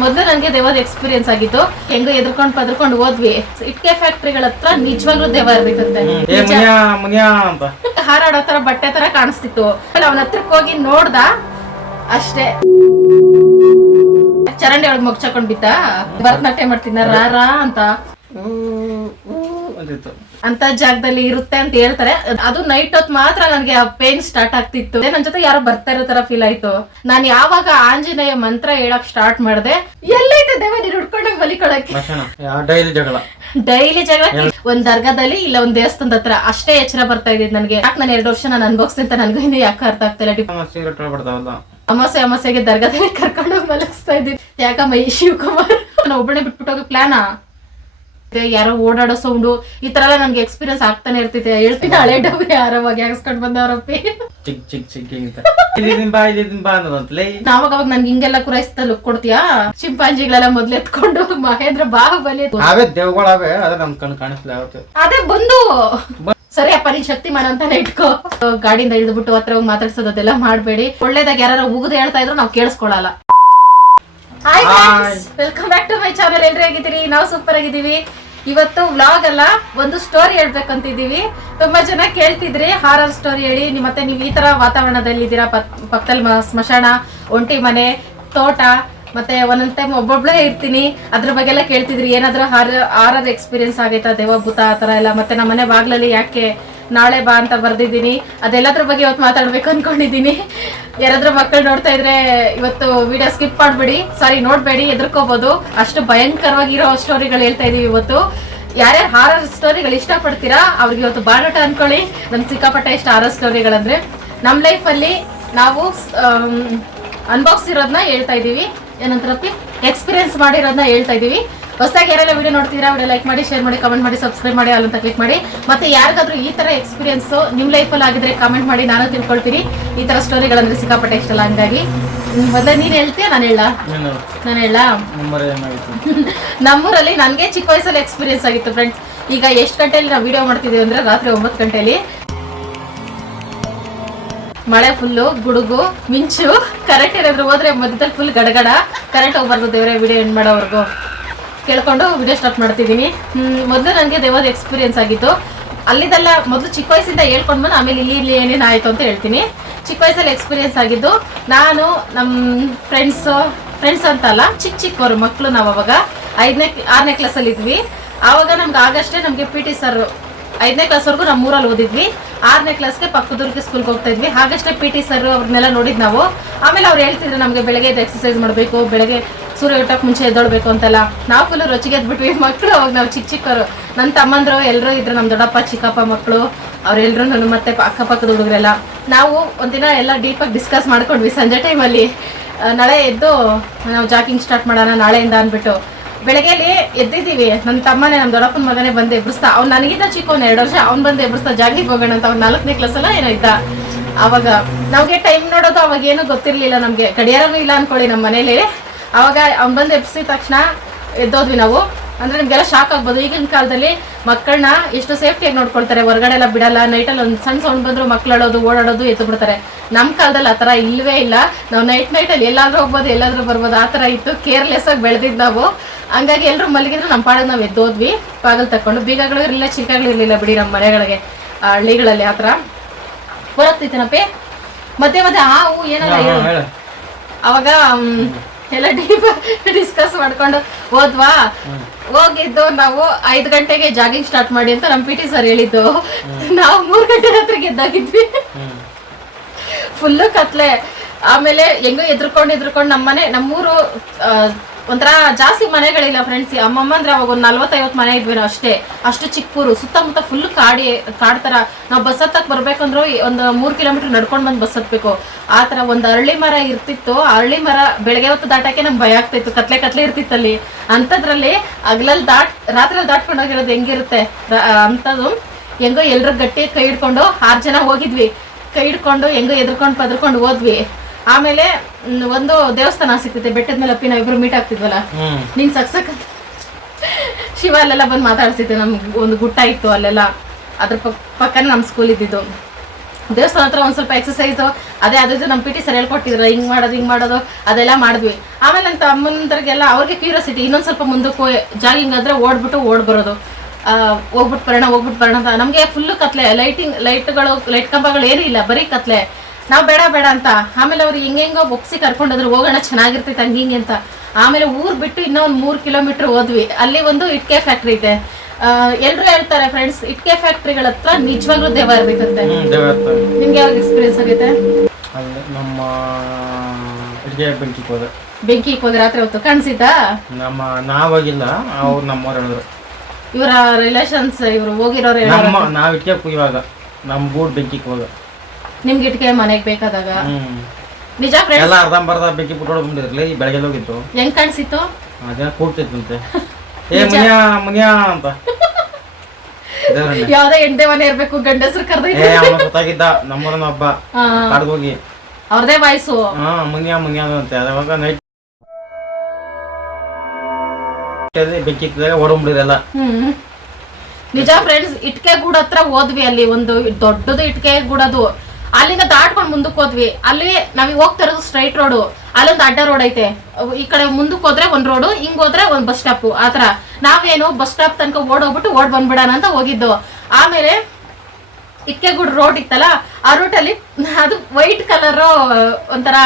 ಮೊದಲು ನನಗೆ ದೇವದ ಎಕ್ಸ್ಪೀರಿಯನ್ಸ್ ಆಗಿತ್ತು ಹೆಂಗೋ ಎದ್ರಕೊಂಡ್ ಪದ್ರಕೊಂಡು ಹೋದ್ವಿ ಇಟ್ಕೆ ಫ್ಯಾಕ್ಟ್ರಿಗಳ ಹತ್ರ ನಿಜವಾಗ್ಲೂ ದೇವ ಇರ್ಬೇಕಂತೆ ಏ ಮುನಿಯಾ ಮುನಿಯಾ ಅಂತ ಹಾರಾಡೋ ತರ ಬಟ್ಟೆ ತರ ಕಾಣಿಸ್ತಿತ್ತು ಅವನ ಹತ್ರಕ್ಕೆ ಹೋಗಿ ನೋಡ್ದ ಅಷ್ಟೇ ಚರಂಡಿ ಒಳಗ್ ಮಗ್ಚಾಕೊಂಡ್ ಬಿತ್ತ ಭರತನಾಟ್ಯ ಮಾಡ್ತೀನಿ ರಾ ರಾ ಅಂತ ಅಂತ ಜಾಗದಲ್ಲಿ ಇರುತ್ತೆ ಅಂತ ಹೇಳ್ತಾರೆ. ಅದು ನೈಟ್ ಹೊತ್ ಮಾತ್ರ ನನಗೆ ಆ ಪೇನ್ ಸ್ಟಾರ್ಟ್ ಆಗ್ತಿತ್ತು. ನನ್ನ ನನ್ ಜೊತೆ ಯಾರೋ ಬರ್ತಾ ಇರೋ ತರ ಫೀಲ್ ಆಯ್ತು. ನಾನ್ ಯಾವಾಗ ಆಂಜನೇಯ ಮಂತ್ರ ಹೇಳಕ್ ಸ್ಟಾರ್ಟ್ ಮಾಡಿದೆ ಎಲ್ಲೈತೆ ದೇವ ನೀರು ಹುಡ್ಕೊಂಡಂಗ್ ಬಲಿ ಕೊಡಕ್ಕೆ ಡೈಲಿ ಜಗಳ. ಡೈಲಿ ಜಗಳ? ಒಂದ್ ದರ್ಗಾದಲ್ಲಿ ಇಲ್ಲ ಒಂದ್ ದೇವಸ್ಥಾನದ ಹತ್ರ ಅಷ್ಟೇ ಎಚ್ಚರ ಬರ್ತಾ ಇದ್ದೀನಿ ನನಗೆ. ಯಾಕೆ ನಾನು ಎರಡು ವರ್ಷ ನಾನು ಅಂತ ನನ್ಗೂ ಇನ್ನು ಯಾಕೆ ಅರ್ಥ ಆಗ್ತಾ ಇಲ್ಲ. ಅಮಾಸೆ ಅಮಾಸೆಗೆ ದರ್ಗಾದಲ್ಲಿ ಕರ್ಕೊಂಡು ಮಲಗಿಸ್ತಾ ಇದ್ದೀನಿ. ಯಾಕಮ್ಮ ಈ ಶಿವಕುಮಾರ್? ನಾನು ಒಬ್ಬನೇ ಬಿಟ್ಬಿಟ್ಟು ಹೋಗೋ ಪ್ಲಾನಾ ಯಾರೋ ಓಡಾಡೋ ಸೌಂಡು ಈ ತರ ಎಲ್ಲ ನನ್ಗೆ ಎಕ್ಸ್ಪೀರಿಯನ್ಸ್ ಆಗ್ತಾನೆ ಇರ್ತಿದೆ. ಹೇಳ್ತೀನಿ ಹಳೆ ಡಬ್ಬಿ ಆರಾಮಾಗಿ ಹಾಕ್ಸ್ಕೊಂಡ್ ಬಂದವ್ರಪ್ಪಿ. ಚಿಕ್ ಚಿಕ್ ಚಿಕ್ ಅಂತ ಇಲ್ಲಿದ್ದೀನಿ ಬಾ ಇದಿನ್ ಬಾ ಅನ್ನೋದಂತಲೇ. ನಾವಾಗ ಅವಾಗ ನನ್ಗೆ ಹಿಂಗೆಲ್ಲ ಕುರಾಯಿಸ್ತಾ ಲುಕ್ ಕೊಡ್ತೀಯಾ? ಚಿಂಪಾಂಜಿಗಳೆಲ್ಲ ಮೊದ್ಲು ಎತ್ಕೊಂಡು ಮಹೇಂದ್ರ ಬಾಹುಬಲಿ ಅವೇ ದೇವಗಳಾವೆ ಅದೇ ನಮ್ ಕಣ್ ಕಾಣಿಸ್ಲಿ ಯಾವತ್ತು. ಅದೇ ಬಂದು. ಸರಿ ಅಪ್ಪ ನೀನ್ ಶಕ್ತಿ ಮಾಡ ಅಂತಾನೆ ಇಟ್ಕೋ. ಗಾಡಿಯಿಂದ ಇಳಿದ್ಬಿಟ್ಟು ಹತ್ರ ಹೋಗಿ ಮಾತಾಡ್ಸೋದು ಅದೆಲ್ಲ ಮಾಡ್ಬೇಡಿ. ಒಳ್ಳೇದಾಗ ಯಾರು ಉಗಿದು ಹೇಳ್ತಾ ಇದ್ರು ನಾವ್ ಕೇಳಿಸ್ಕೊಳಲ್ಲ. Hi welcome back to my channel ಎಲ್ರಿ ಆಗಿದ್ದೀರಿ ನಾವು ಸೂಪರ್ ಆಗಿದ್ದೀವಿ. ಇವತ್ತು ವ್ಲಾಗ್ ಅಲ್ಲ ಒಂದು ಸ್ಟೋರಿ ಹೇಳ್ಬೇಕಂತಿದೀವಿ ತುಂಬಾ ಜನ ಕೇಳ್ತಿದ್ರಿ ಹಾರರ್ ಸ್ಟೋರಿ ಹೇಳಿ. ನಿಮ್ ಮತ್ತೆ ನೀವು ಈ ತರ ವಾತಾವರಣದಲ್ಲಿ ಇದ್ದೀರಾ ಪಕ್- ಪಕ್ಕದಲ್ಲಿ ಸ್ಮಶಾನ ಒಂಟಿ ಮನೆ ತೋಟ ಮತ್ತೆ ಒಂದೊಂದ್ ಟೈಮ್ ಒಬ್ಬೊಬ್ಳೇ ಇರ್ತೀನಿ. ಅದ್ರ ಬಗ್ಗೆ ಎಲ್ಲ ಕೇಳ್ತಿದ್ರಿ. ಏನಾದ್ರೂ ಹಾರ, ಹಾರದ ಎಕ್ಸ್ಪೀರಿಯನ್ಸ್ ಆಗೈತಾ ದೇವಭೂತ ಆ ತರ ಎಲ್ಲ? ಮತ್ತೆ ನಮ್ಮ ಮನೆ ಬಾಗ್ಲಲ್ಲಿ ಯಾಕೆ ನಾಳೆ ಬಾ ಅಂತ ಬರ್ದಿದ್ದೀನಿ? ಅದೆಲ್ಲದ್ರ ಬಗ್ಗೆ ಇವತ್ತು ಮಾತಾಡ್ಬೇಕು ಅನ್ಕೊಂಡಿದ್ದೀನಿ. ಯಾರಾದ್ರೂ ಮಕ್ಕಳು ನೋಡ್ತಾ ಇದ್ರೆ ಇವತ್ತು ವಿಡಿಯೋ ಸ್ಕಿಪ್ ಮಾಡ್ಬೇಡಿ. ಸಾರಿ ನೋಡ್ಬೇಡಿ ಎದ್ರಕೋಬಹುದು ಅಷ್ಟು ಭಯಂಕರವಾಗಿರೋ ಸ್ಟೋರಿಗಳು ಹೇಳ್ತಾ ಇದೀವಿ ಇವತ್ತು. ಯಾರ್ಯಾರು ಹಾರರ್ ಸ್ಟೋರಿಗಳು ಇಷ್ಟಪಡ್ತೀರಾ, ಅವ್ರಿಗೆ ಇವತ್ತು ಬಾರಾಟ ಅನ್ಕೊಳ್ಳಿ. ನನ್ ಸಿಕ್ಕಾಪಟ್ಟೆ ಇಷ್ಟ ಹಾರರ್ ಸ್ಟೋರಿಗಳಂದ್ರೆ ನಮ್ಮ ಲೈಫಲ್ಲಿ ನಾವು ಅನ್ಬಾಕ್ಸಿರೋದನ್ನ ಹೇಳ್ತಾ ಇದೀವಿ. ಏನಂತಾರಪ್ಪಿ ಎಕ್ಸ್ಪೀರಿಯನ್ಸ್ ಮಾಡಿರೋದನ್ನ ಹೇಳ್ತಾ ಇದೀವಿ. ಹೊಸದಾಗಿ ಯಾರೆಲ್ಲ ವಿಡಿಯೋ ನೋಡ್ತೀರಾ ವಿಡಿಯೋ ಲೈಕ್ ಮಾಡಿ ಶೇರ್ ಮಾಡಿ ಕಮೆಂಟ್ ಮಾಡಿ ಸಬ್ಸ್ಕ್ರೈಬ್ ಮಾಡಿ ಅಲ್ಲಂತ ಕ್ಲಿಕ್ ಮಾಡಿ. ಮತ್ತೆ ಯಾರಿಗಾದ್ರೂ ಈ ತರ ಎಕ್ಸ್ಪೀರಿಯನ್ಸ್ ನಿಮ್ಮ ಲೈಫಲ್ಲಿ ಆಗಿದ್ರೆ ಕಮೆಂಟ್ ಮಾಡಿ ನಾನು ತಿಳ್ಕೊಳ್ತೀನಿ. ಈ ತರ ಸ್ಟೋರಿಗಳಂದ್ರೆ ಸಿಕ್ಕಾಪಟ್ಟೆ ಇಷ್ಟಲ್ಲ ಹಂಗಾಗಿ. ಮೊದಲೇ ನೀನ್ ಹೇಳ್ತೀಯ ನಾನು ಹೇಳ? ನಾನು ಹೇಳ. ನಮ್ಮೂರಲ್ಲಿ ನನಗೆ ಚಿಕ್ಕ ವಯಸ್ಸಲ್ಲಿ ಎಕ್ಸ್ಪೀರಿಯನ್ಸ್ ಆಗಿತ್ತು ಫ್ರೆಂಡ್ಸ್ ಈಗ ಎಷ್ಟು ಗಂಟೆಯಲ್ಲಿ ನಾವು ವಿಡಿಯೋ ಮಾಡ್ತಿದ್ದೀವಿ ಅಂದ್ರೆ ರಾತ್ರಿ ಒಂಬತ್ತು ಗಂಟೆಯಲ್ಲಿ ಮಳೆ ಫುಲ್ಲು, ಗುಡುಗು, ಮಿಂಚು, ಕರೆಂಟ್ ಏನಾದ್ರು ಹೋದ್ರೆ ಮಧ್ಯದಲ್ಲಿ ಫುಲ್ ಗಡಗಡ. ಕರೆಂಟ್ ಹೋಗ್ಬಾರ್ದು ದೇವರೇ, ವಿಡಿಯೋ ಎಂಡ್ ಮಾಡೋವರೆಗೂ. ಕೇಳ್ಕೊಂಡು ವಿಡಿಯೋ ಸ್ಟಾರ್ಟ್ ಮಾಡ್ತಿದ್ದೀನಿ. ಮೊದಲು ನನಗೆ ದೇವದ ಎಕ್ಸ್ಪೀರಿಯನ್ಸ್ ಆಗಿತ್ತು. ಅಲ್ಲಿದೆಲ್ಲ ಮೊದಲು ಚಿಕ್ಕ ವಯಸ್ಸಿಂದ ಹೇಳ್ಕೊಂಡು ಬಂದು ಆಮೇಲೆ ಇಲ್ಲಿ ಇಲ್ಲಿ ಏನೇನು ಆಯಿತು ಅಂತ ಹೇಳ್ತೀನಿ. ಚಿಕ್ಕ ವಯಸ್ಸಲ್ಲಿ ಎಕ್ಸ್ಪೀರಿಯನ್ಸ್ ಆಗಿದ್ದು, ನಾನು ನಮ್ಮ ಫ್ರೆಂಡ್ಸು ಫ್ರೆಂಡ್ಸ್ ಅಂತಲ್ಲ, ಚಿಕ್ಕ ಚಿಕ್ಕವರು ಮಕ್ಕಳು ನಾವು ಅವಾಗ. ಐದನೇ, ಆರನೇ ಕ್ಲಾಸಲ್ಲಿ ಇದ್ವಿ. ಆವಾಗ ನಮ್ಗೆ ಆಗಷ್ಟೇ ನಮಗೆ ಪಿ ಟಿ ಸರ್ ಐದನೇ ಕ್ಲಾಸ್ವರೆಗೂ ನಮ್ಮ ಊರಲ್ಲಿ ಓದಿದ್ವಿ. ಆರನೇ ಕ್ಲಾಸ್ಗೆ ಪಕ್ಕದೂರಿಗೆ ಸ್ಕೂಲ್ಗೆ ಹೋಗ್ತಾ ಇದ್ವಿ. ಹಾಗಷ್ಟೇ ಪಿ ಟಿ ಸರ್ ಅವ್ರನ್ನೆಲ್ಲ ನೋಡಿದ್ ನಾವು. ಆಮೇಲೆ ಅವ್ರು ಹೇಳ್ತಿದ್ರು ನಮಗೆ ಬೆಳಗ್ಗೆ ಎದ್ದು ಎಕ್ಸರ್ಸೈಸ್ ಮಾಡಬೇಕು, ಬೆಳಗ್ಗೆ ಸೂರ್ಯ ಹುಟ್ಟಕ್ಕೆ ಮುಂಚೆ ಎದ್ದೊಳ್ಬೇಕು ಅಂತೆಲ್ಲ. ನಾವು ಫುಲ್ಲು ರೊಚ್ಚಿಗೆ ಎದ್ಬಿಟ್ವಿ. ಮಕ್ಕಳು ಅವಾಗ ನಾವು ಚಿಕ್ಕ ಚಿಕ್ಕವರು ನನ್ನ ತಮ್ಮಂದ್ರು ಎಲ್ಲರೂ ಇದ್ರು ನಮ್ಮ ದೊಡ್ಡಪ್ಪ, ಚಿಕ್ಕಪ್ಪ ಮಕ್ಕಳು ಅವರೆಲ್ಲರೂ ನನ್ನ ಮತ್ತೆ ಅಕ್ಕಪಕ್ಕದ ಹುಡುಗರೆಲ್ಲ. ನಾವು ಒಂದಿನ ಎಲ್ಲ ಡೀಪಾಗಿ ಡಿಸ್ಕಸ್ ಮಾಡ್ಕೊಂಡ್ವಿ ಸಂಜೆ ಟೈಮಲ್ಲಿ ನಾಳೆ ಎದ್ದು ನಾವು ಜಾಕಿಂಗ್ ಸ್ಟಾರ್ಟ್ ಮಾಡೋಣ ನಾಳೆಯಿಂದ ಅಂದ್ಬಿಟ್ಟು. ಬೆಳಗ್ಗೆಲಿ ಎದ್ದಿದ್ದೀವಿ. ನನ್ನ ತಮ್ಮನೇ ನಮ್ಮ ದೊಡ್ಡಪ್ಪನ ಮಗನೇ ಬಂದು ಎಬ್ಬಿಸ್ತಾ ಅವ್ನು ನನಗಿಂತ ಚಿಕ್ಕವನು ಎರಡು ವರ್ಷ, ಅವ್ನು ಬಂದು ಎಬ್ಬಿಸ್ತಾ ಜಾಗಿಗೆ ಹೋಗೋಣ ಅಂತ ಅವ್ನು ನಾಲ್ಕನೇ ಕ್ಲಾಸ್ ಎಲ್ಲ ಏನೋ ಇದ್ದ. ಅವಾಗ ನಮಗೆ ಟೈಮ್ ನೋಡೋದು ಅವಾಗ ಏನೂ ಗೊತ್ತಿರಲಿಲ್ಲ ನಮಗೆ. ಗಡಿಯಾರನೂ ಇಲ್ಲ ಅನ್ಕೊಳ್ಳಿ ನಮ್ಮ ಮನೇಲಿ. ಅವಾಗ ಅವ್ನು ಬಂದು ಎಬ್ಸಿದ ತಕ್ಷಣ ಎದ್ದೋದ್ವಿ ನಾವು. ಅಂದ್ರೆ ನಿಮ್ಗೆಲ್ಲ ಶಾಕ್ ಆಗ್ಬೋದು. ಈಗಿನ ಕಾಲದಲ್ಲಿ ಮಕ್ಕಳನ್ನ ಎಷ್ಟು ಸೇಫ್ಟಿಯಾಗಿ ನೋಡ್ಕೊಳ್ತಾರೆ. ಹೊರಗಡೆ ಎಲ್ಲ ಬಿಡಲ್ಲ ನೈಟಲ್ಲಿ ಒಂದು ಸಣ್ಣ ಸೌಂಡ್ ಬಂದ್ರು ಮಕ್ಳು ಅಳೋದು ಓಡಾಡೋದು ಎದ್ದು ಬಿಡ್ತಾರೆ. ನಮ್ಮ ಕಾಲದಲ್ಲಿ ಆ ಥರ ಇಲ್ವೇ ಇಲ್ಲ. ನಾವು ನೈಟ್ ನೈಟಲ್ಲಿ ಎಲ್ಲಾದ್ರೂ ಹೋಗ್ಬೋದು ಎಲ್ಲಾದ್ರೂ ಬರ್ಬೋದು. ಆ ಥರ ಇತ್ತು. ಕೇರ್ಲೆಸ್ ಆಗಿ ಬೆಳೆದಿದ್ದು ನಾವು. ಹಂಗಾಗಿ ಎಲ್ಲರೂ ಮಲಗಿದ್ರು ನಮ್ಮ ಪಾಡ ನಾವು ಎದ್ದೋದ್ವಿ ಪಾಗಲ್ ತಕೊಂಡು ಬೀಗಗಳು ಇರಲಿಲ್ಲ ಚಿಕ್ಕಗಳು ಇರಲಿಲ್ಲ ಬಿಡಿ ನಮ್ಮ ಮನೆಗಳಿಗೆ ಆ ಹಳ್ಳಿಗಳಲ್ಲಿ ಆ ಥರ. ಬರತ್ತಿತ್ತೇನಪ್ಪಿ ಮತ್ತೆ ಮತ್ತೆ ಆ ಹೂ ಏನಲ್ಲ ಅವಾಗ ಎಲ್ಲ ಡೀಪ್ ಡಿಸ್ಕಸ್ ಮಾಡ್ಕೊಂಡು ಹೋದ್ವಾ? ಹೋಗಿದ್ದು ನಾವು ಐದು ಗಂಟೆಗೆ ಜಾಗಿಂಗ್ ಸ್ಟಾರ್ಟ್ ಮಾಡಿ ಅಂತ ನಮ್ಮ ಪಿ ಟಿ ಸರ್ ಹೇಳಿದ್ದು. ನಾವು ಮೂರು ಗಂಟೆ ಹತ್ರ ಗೆದ್ದಾಗಿದ್ವಿ. ಫುಲ್ಲು ಕತ್ಲೆ. ಆಮೇಲೆ ಹೆಂಗೋ ಎದ್ರುಕೊಂಡು ಎದ್ರುಕೊಂಡು ನಮ್ಮನೆ ನಮ್ಮೂರು ಒಂಥರ ಜಾಸ್ತಿ ಮನೆಗಳಿಲ್ಲ ಫ್ರೆಂಡ್ಸ್ ಅಮ್ಮಮ್ಮ ಅಂದ್ರೆ ಅವಾಗ ಒಂದು ನಲ್ವತ್ತೈವತ್ತು ಮನೆ ಇದ್ವಿ ಅಷ್ಟೇ. ಅಷ್ಟು ಚಿಕ್ಕೂರು ಸುತ್ತಮುತ್ತ ಫುಲ್ ಕಾಡಿ ಕಾಡ್ತಾರ ನಾವು ಬಸ್ ಹತ್ತಕ್ ಬರ್ಬೇಕಂದ್ರೂ ಒಂದು ಮೂರು ಕಿಲೋಮೀಟರ್ ನಡ್ಕೊಂಡು ಬಂದು ಬಸ್ ಹತ್ಬೇಕು. ಆ ಥರ ಒಂದು ಅರಳಿ ಮರ ಇರ್ತಿತ್ತು. ಅರಳಿ ಮರ ಬೆಳಗ್ಗೆ ಹೊತ್ತು ದಾಟಕ್ಕೆ ನಮ್ಗೆ ಭಯ ಆಗ್ತಿತ್ತು. ಕತ್ಲೆ ಕತ್ಲೆ ಇರ್ತಿತ್ತಲ್ಲಿ. ಅಂಥದ್ರಲ್ಲಿ ಹಗಲಲ್ಲಿ ದಾಟ್ ರಾತ್ರಿಯಲ್ಲಿ ದಾಟ್ಕೊಂಡು ಹೋಗಿರೋದು ಹೆಂಗಿರುತ್ತೆ? ಅಂಥದ್ದು ಹೆಂಗೋ ಎಲ್ಲರೂ ಗಟ್ಟಿ ಕೈ ಹಿಡ್ಕೊಂಡು ಆರು ಜನ ಹೋಗಿದ್ವಿ. ಕೈ ಹಿಡ್ಕೊಂಡು ಹೆಂಗೋ ಎದ್ರಕೊಂಡು ಪದ್ರಕೊಂಡು ಹೋದ್ವಿ. ಆಮೇಲೆ ಮ್, ಒಂದು ದೇವಸ್ಥಾನ ಸಿಗ್ತೈತೆ ಬೆಟ್ಟದ ಮೇಲೆ ಅಪ್ಪಿ ನಾವಿಬ್ರು ಮೀಟ್ ಆಗ್ತಿದ್ವಲ್ಲ? ಹ್ಮ್. ನೀನ್ ಸಕ್ಸಕ್ ಶಿವ ಅಲ್ಲೆಲ್ಲ ಬಂದು ಮಾತಾಡ್ಸಿದ್ದೆ ನಮ್ಗೆ ಒಂದು ಗುಟ್ಟ ಇತ್ತು ಅಲ್ಲೆಲ್ಲ. ಅದ್ರ ಪಕ್- ಪಕ್ಕನೇ ನಮ್ಮ ಸ್ಕೂಲ್ ಇದ್ದಿದ್ದು. ದೇವಸ್ಥಾನ ಹತ್ರ ಒಂದ್ ಸ್ವಲ್ಪ ಎಕ್ಸಸೈಸ್ ಅದೇ ಅದೇ ನಮ್ಮ ಪಿ ಟಿ ಸರ್ ಹೇಳ್ಕೊಟ್ಟಿದ್ರು ಹಿಂಗ್ ಮಾಡೋದು ಹಿಂಗ್ ಮಾಡೋದು ಅದೆಲ್ಲ ಮಾಡಿದ್ವಿ. ಆಮೇಲೆ ನನ್ನ ತಮ್ಮಂದ್ರಿಗೆಲ್ಲ ಅವ್ರಿಗೆ ಕ್ಯೂರಿಯಾಸಿಟಿ ಇನ್ನೊಂದ್ ಸ್ವಲ್ಪ ಮುಂದಕ್ಕೆ ಜಾಗಿಂಗ್ ಆದ್ರೆ ಓಡ್ಬಿಟ್ಟು ಓಡ್ ಬರೋದು. ಆ, ಹೋಗ್ಬಿಟ್ಟು ಬರೋಣ ಹೋಗ್ಬಿಟ್ಟು ಬರೋಣ ಅಂತ. ನಮಗೆ ಫುಲ್ಲು ಕತ್ಲೆ ಲೈಟಿಂಗ್ ಲೈಟ್ಗಳು ಲೈಟ್ ಕಂಬಗಳು ಏನೂ ಇಲ್ಲ ಬರೀ ಕತ್ಲೆ. ನಾವು ಬೇಡ ಬೇಡ ಅಂತ. ಆಮೇಲೆ ಅವ್ರು ಹಿಂಗೆಂಗೋ ಒಪ್ಸಿ ಕರ್ಕೊಂಡೋದ್ರು ಹೋಗೋಣ ಚೆನ್ನಾಗಿರ್ತೈತೆ ಹಂಗಿಂಗೆ ಹಿಂಗೆ ಅಂತ. ಆಮೇಲೆ ಊರ್ ಬಿಟ್ಟು ಇನ್ನೂ ಒಂದು ಮೂರು ಕಿಲೋಮೀಟರ್ ಹೋದ್ವಿ. ಅಲ್ಲಿ ಒಂದು ಇಟ್ಕೆ ಫ್ಯಾಕ್ಟ್ರಿ ಇದೆ. ಎಲ್ಲರೂ ಹೇಳ್ತಾರೆ ಫ್ರೆಂಡ್ಸ್ ಇಟ್ಕೆ ಫ್ಯಾಕ್ಟ್ರಿಗಳ ಹತ್ರ ನಿಜವಾಗ್ಲೂ ದೇವ ಇರ್ಬೇಕಂತೆ ನಿಮ್ಗೆ ಯಾವಾಗ ಎಕ್ಸ್ಪೀರಿಯನ್ಸ್ ಆಗೈತೆ ನಮ್ಮ ಬೆಂಕಿ ಹೋದ ಬೆಂಕಿ ಹೋದ ರಾತ್ರಿ ಹೊತ್ತು ಕಾಣಿಸಿತಾ ನಮ್ಮ ನಾವಾಗಿಲ್ಲ ಅವ್ರು ನಮ್ಮವ್ರು ಹೇಳಿದ್ರು. ಇವರ ರಿಲೇಷನ್ಸ್ ಇವರು ಹೋಗಿರೋರು ನಮ್ಮ ನಾವ್ ಇಟ್ಕೆ ಇವಾಗ ನಮ್ಮ ಗೂಡ್ ಬೆಂಕಿ ಹೋದ ನಿಮ್ಗೆ ಇಟ್ಕೆ ಮನೆಗೆ ಬೇಕಾದಾಗ. ನಿಜ ಎಲ್ಲ ಅರ್ಧಂಬರ್ಧ ಬೆಂಕಿ ಬಿಟ್ಟೋಡ್ ಬಂದಿರ್ಲಿ ಬೆಳಗ್ಗೆ ಹೋಗಿತ್ತು. ಹೆಂಗ್ ಕಾಣಿಸಿತ್ತು? ಅದೇ ಕೂಡ್ತಿತ್ತಂತೆ ಏ ಮುನಿಯಾ ಮುನಿಯಾ ಅಂತ. ಯಾವ್ದೇ ಎಂಟೆ ಮನೆ ಇರ್ಬೇಕು ಗಂಡಸ್ರು ಕರ್ದೈತೆ ಗೊತ್ತಾಗಿದ್ದ ನಮ್ಮೂರನ ಹಬ್ಬ. ಹೋಗಿ ಅವ್ರದೇ ವಾಯ್ಸು ಹಾ ಮುನಿಯಾ ಮುನಿಯಾ ಅಂತೆ. ಅವಾಗ ನೈಟ್ ಬೆಂಕಿ ಇಕ್ಕಿದಾಗ ಓಡಂಬಿಡಿರಲ್ಲ ನಿಜ ಫ್ರೆಂಡ್ಸ್ ಇಟ್ಕೆ ಗೂಡ ಹತ್ರ ಹೋದ್ವಿ ಅಲ್ಲಿ. ಒಂದು ದೊಡ್ಡದು ಇಟ್ಕೆ ಗೂಡದು. ಅಲ್ಲಿಂದ ದಾಟ್ಕೊಂಡು ಮುಂದಕ್ಕೆ ಹೋದ್ವಿ. ಅಲ್ಲಿ ನಾವೀಗ ಹೋಗ್ತಾ ಇರೋದು ಸ್ಟ್ರೈಟ್ ರೋಡು ಅಲ್ಲೊಂದು ಅಡ್ಡ ರೋಡ್ ಐತೆ. ಈ ಕಡೆ ಮುಂದಕ್ಕೆ ಹೋದ್ರೆ ಒಂದ್ ರೋಡು ಹಿಂಗ್ ಹೋದ್ರೆ ಒಂದ್ ಬಸ್ ಸ್ಟಾಪ್ ಆತರ ನಾವೇನು ಬಸ್ ಸ್ಟಾಪ್ ತನಕ ಓಡೋಗ್ಬಿಟ್ಟು ಓಡ್ ಬಂದ್ಬಿಡೋಣ ಅಂತ ಹೋಗಿದ್ದು. ಆಮೇಲೆ ಇಕ್ಕೆಗುಡ್ ರೋಡ್ ಇತ್ತಲ್ಲ, ಆ ರೂಟಲ್ಲಿ ಅದು ವೈಟ್ ಕಲರ್ ಒಂಥರ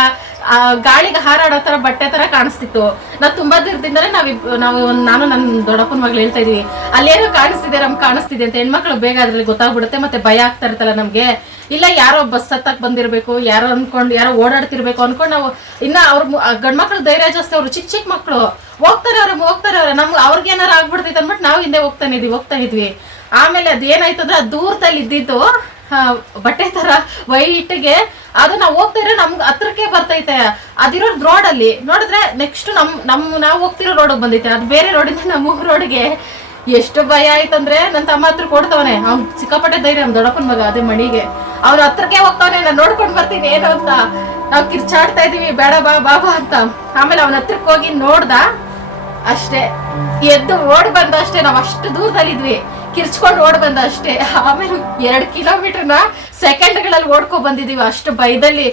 ಗಾಳಿಗೆ ಹಾರಾಡೋ ತರ ಬಟ್ಟೆ ತರ ಕಾಣಿಸ್ತಿತ್ತು. ನಾವು ತುಂಬಾ ದಿನದಿಂದಲೇ ನಾವ್ ನಾವು ನಾನು ನನ್ನ ದೊಡ್ಡಪ್ಪನ ಮಗಳು ಹೇಳ್ತಾ ಇದೀವಿ. ಅಲ್ಲೇನೋ ಕಾಣಿಸ್ತಿದೆ ನಮ್ಗೆ ಕಾಣಿಸ್ತಿದೆ ಅಂತ ಹೆಣ್ಮಕ್ಳು ಬೇಗ ಅದ್ರಲ್ಲಿ ಗೊತ್ತಾಗ್ಬಿಡುತ್ತೆ ಮತ್ತೆ ಭಯ ಆಗ್ತಾ ಇರ್ತಲ್ಲ ನಮ್ಗೆ. ಇಲ್ಲ ಯಾರೋ ಬಸ್ ಹತ್ತಕ್ ಬಂದಿರ್ಬೇಕು ಯಾರೋ ಅನ್ಕೊಂಡು ಯಾರೋ ಓಡಾಡ್ತಿರ್ಬೇಕು ಅನ್ಕೊಂಡು ನಾವು ಇನ್ನ ಅವ್ರ ಗಂಡ್ಮಕ್ಳು ಧೈರ್ಯ ಜಾಸ್ತಿ ಅವ್ರು ಚಿಕ್ಕ ಚಿಕ್ಕ ಮಕ್ಳು. ಹೋಗ್ತಾರೆ ಅವ್ರ ಹೋಗ್ತಾರೆ ಅವ್ರ. ನಮ್ಗೆ ಅವ್ರಿಗೆ ಏನಾರು ಆಗ್ಬಿಡ್ತೈತೆ ಅಂದ್ಬಿಟ್ಟು ನಾವು ಹಿಂದೆ ಹೋಗ್ತಾನೆ ಇದ್ವಿ ಹೋಗ್ತಾ ಇದ್ವಿ. ಆಮೇಲೆ ಅದೇನಾಯ್ತು ಅಂದ್ರೆ ಅದು ದೂರದಲ್ಲಿ ಇದ್ದಿದ್ದು ಆ, ಬಟ್ಟೆ ತರ ವೈಟ್ಗೆ, ಅದು ನಾವು ಹೋಗ್ತಾ ಇದ್ರೆ ನಮ್ಗೆ ಹತ್ರಕ್ಕೆ ಬರ್ತೈತೆ. ಅದಿರೋ ರೋಡ್ ಅಲ್ಲಿ, ನೋಡಿದ್ರೆ ನೆಕ್ಸ್ಟ್ ನಮ್ ನಮ್, ನಾವು ಹೋಗ್ತಿರೋ ರೋಡ್ ಬಂದೈತೆ. ಅದು ಬೇರೆ ರೋಡಿಂದ ನಮ್ಮ ರೋಡ್ಗೆ ಎಷ್ಟು ಭಯ ಆಯ್ತಂದ್ರೆ ನನ್ನ ತಮ್ಮ ಹತ್ರ ಕೊಡ್ತವನೆ. ಅವ್ನ್ ಸಿಕ್ಕಾಪಟ್ಟೆ ಧೈರ್ಯ ನಮ್ ದೊಡ್ಡಪ್ಪನ ಮಗ, ಅದೇ ಮಣಿಗೆ. ಅವ್ರ ಹತ್ರಕ್ಕೆ ಹೋಗ್ತಾವನೆ, ನಾನು ನೋಡ್ಕೊಂಡ್ ಬರ್ತೀನಿ, ಏನು ಅಂತ. ನಾವು ಕಿರ್ಚಾಡ್ತಾ ಇದೀವಿ, ಬೇಡ ಬಾ ಬಾಬಾ ಅಂತ. ಆಮೇಲೆ ಅವನ ಹತ್ರಕ್ಕೆ ಹೋಗಿ ನೋಡ್ದ, ಅಷ್ಟೇ. ಎದ್ದು ಓಡ್ ಬಂದ ಅಷ್ಟೇ, ನಾವ್ ಅಷ್ಟು ದೂರದಲ್ಲಿದ್ವಿ. ಕಿರ್ಚ್ಕೊಂಡು ಓಡ್ ಬಂದ ಅಷ್ಟೇ. ಆಮೇಲೆ ಎರಡು ಕಿಲೋಮೀಟರ್ನ ಸೆಕೆಂಡ್ಗಳಲ್ಲಿ ಓಡ್ಕೊ ಬಂದಿದೀವಿ. ಅಷ್ಟು ಭಯದಲ್ಲಿ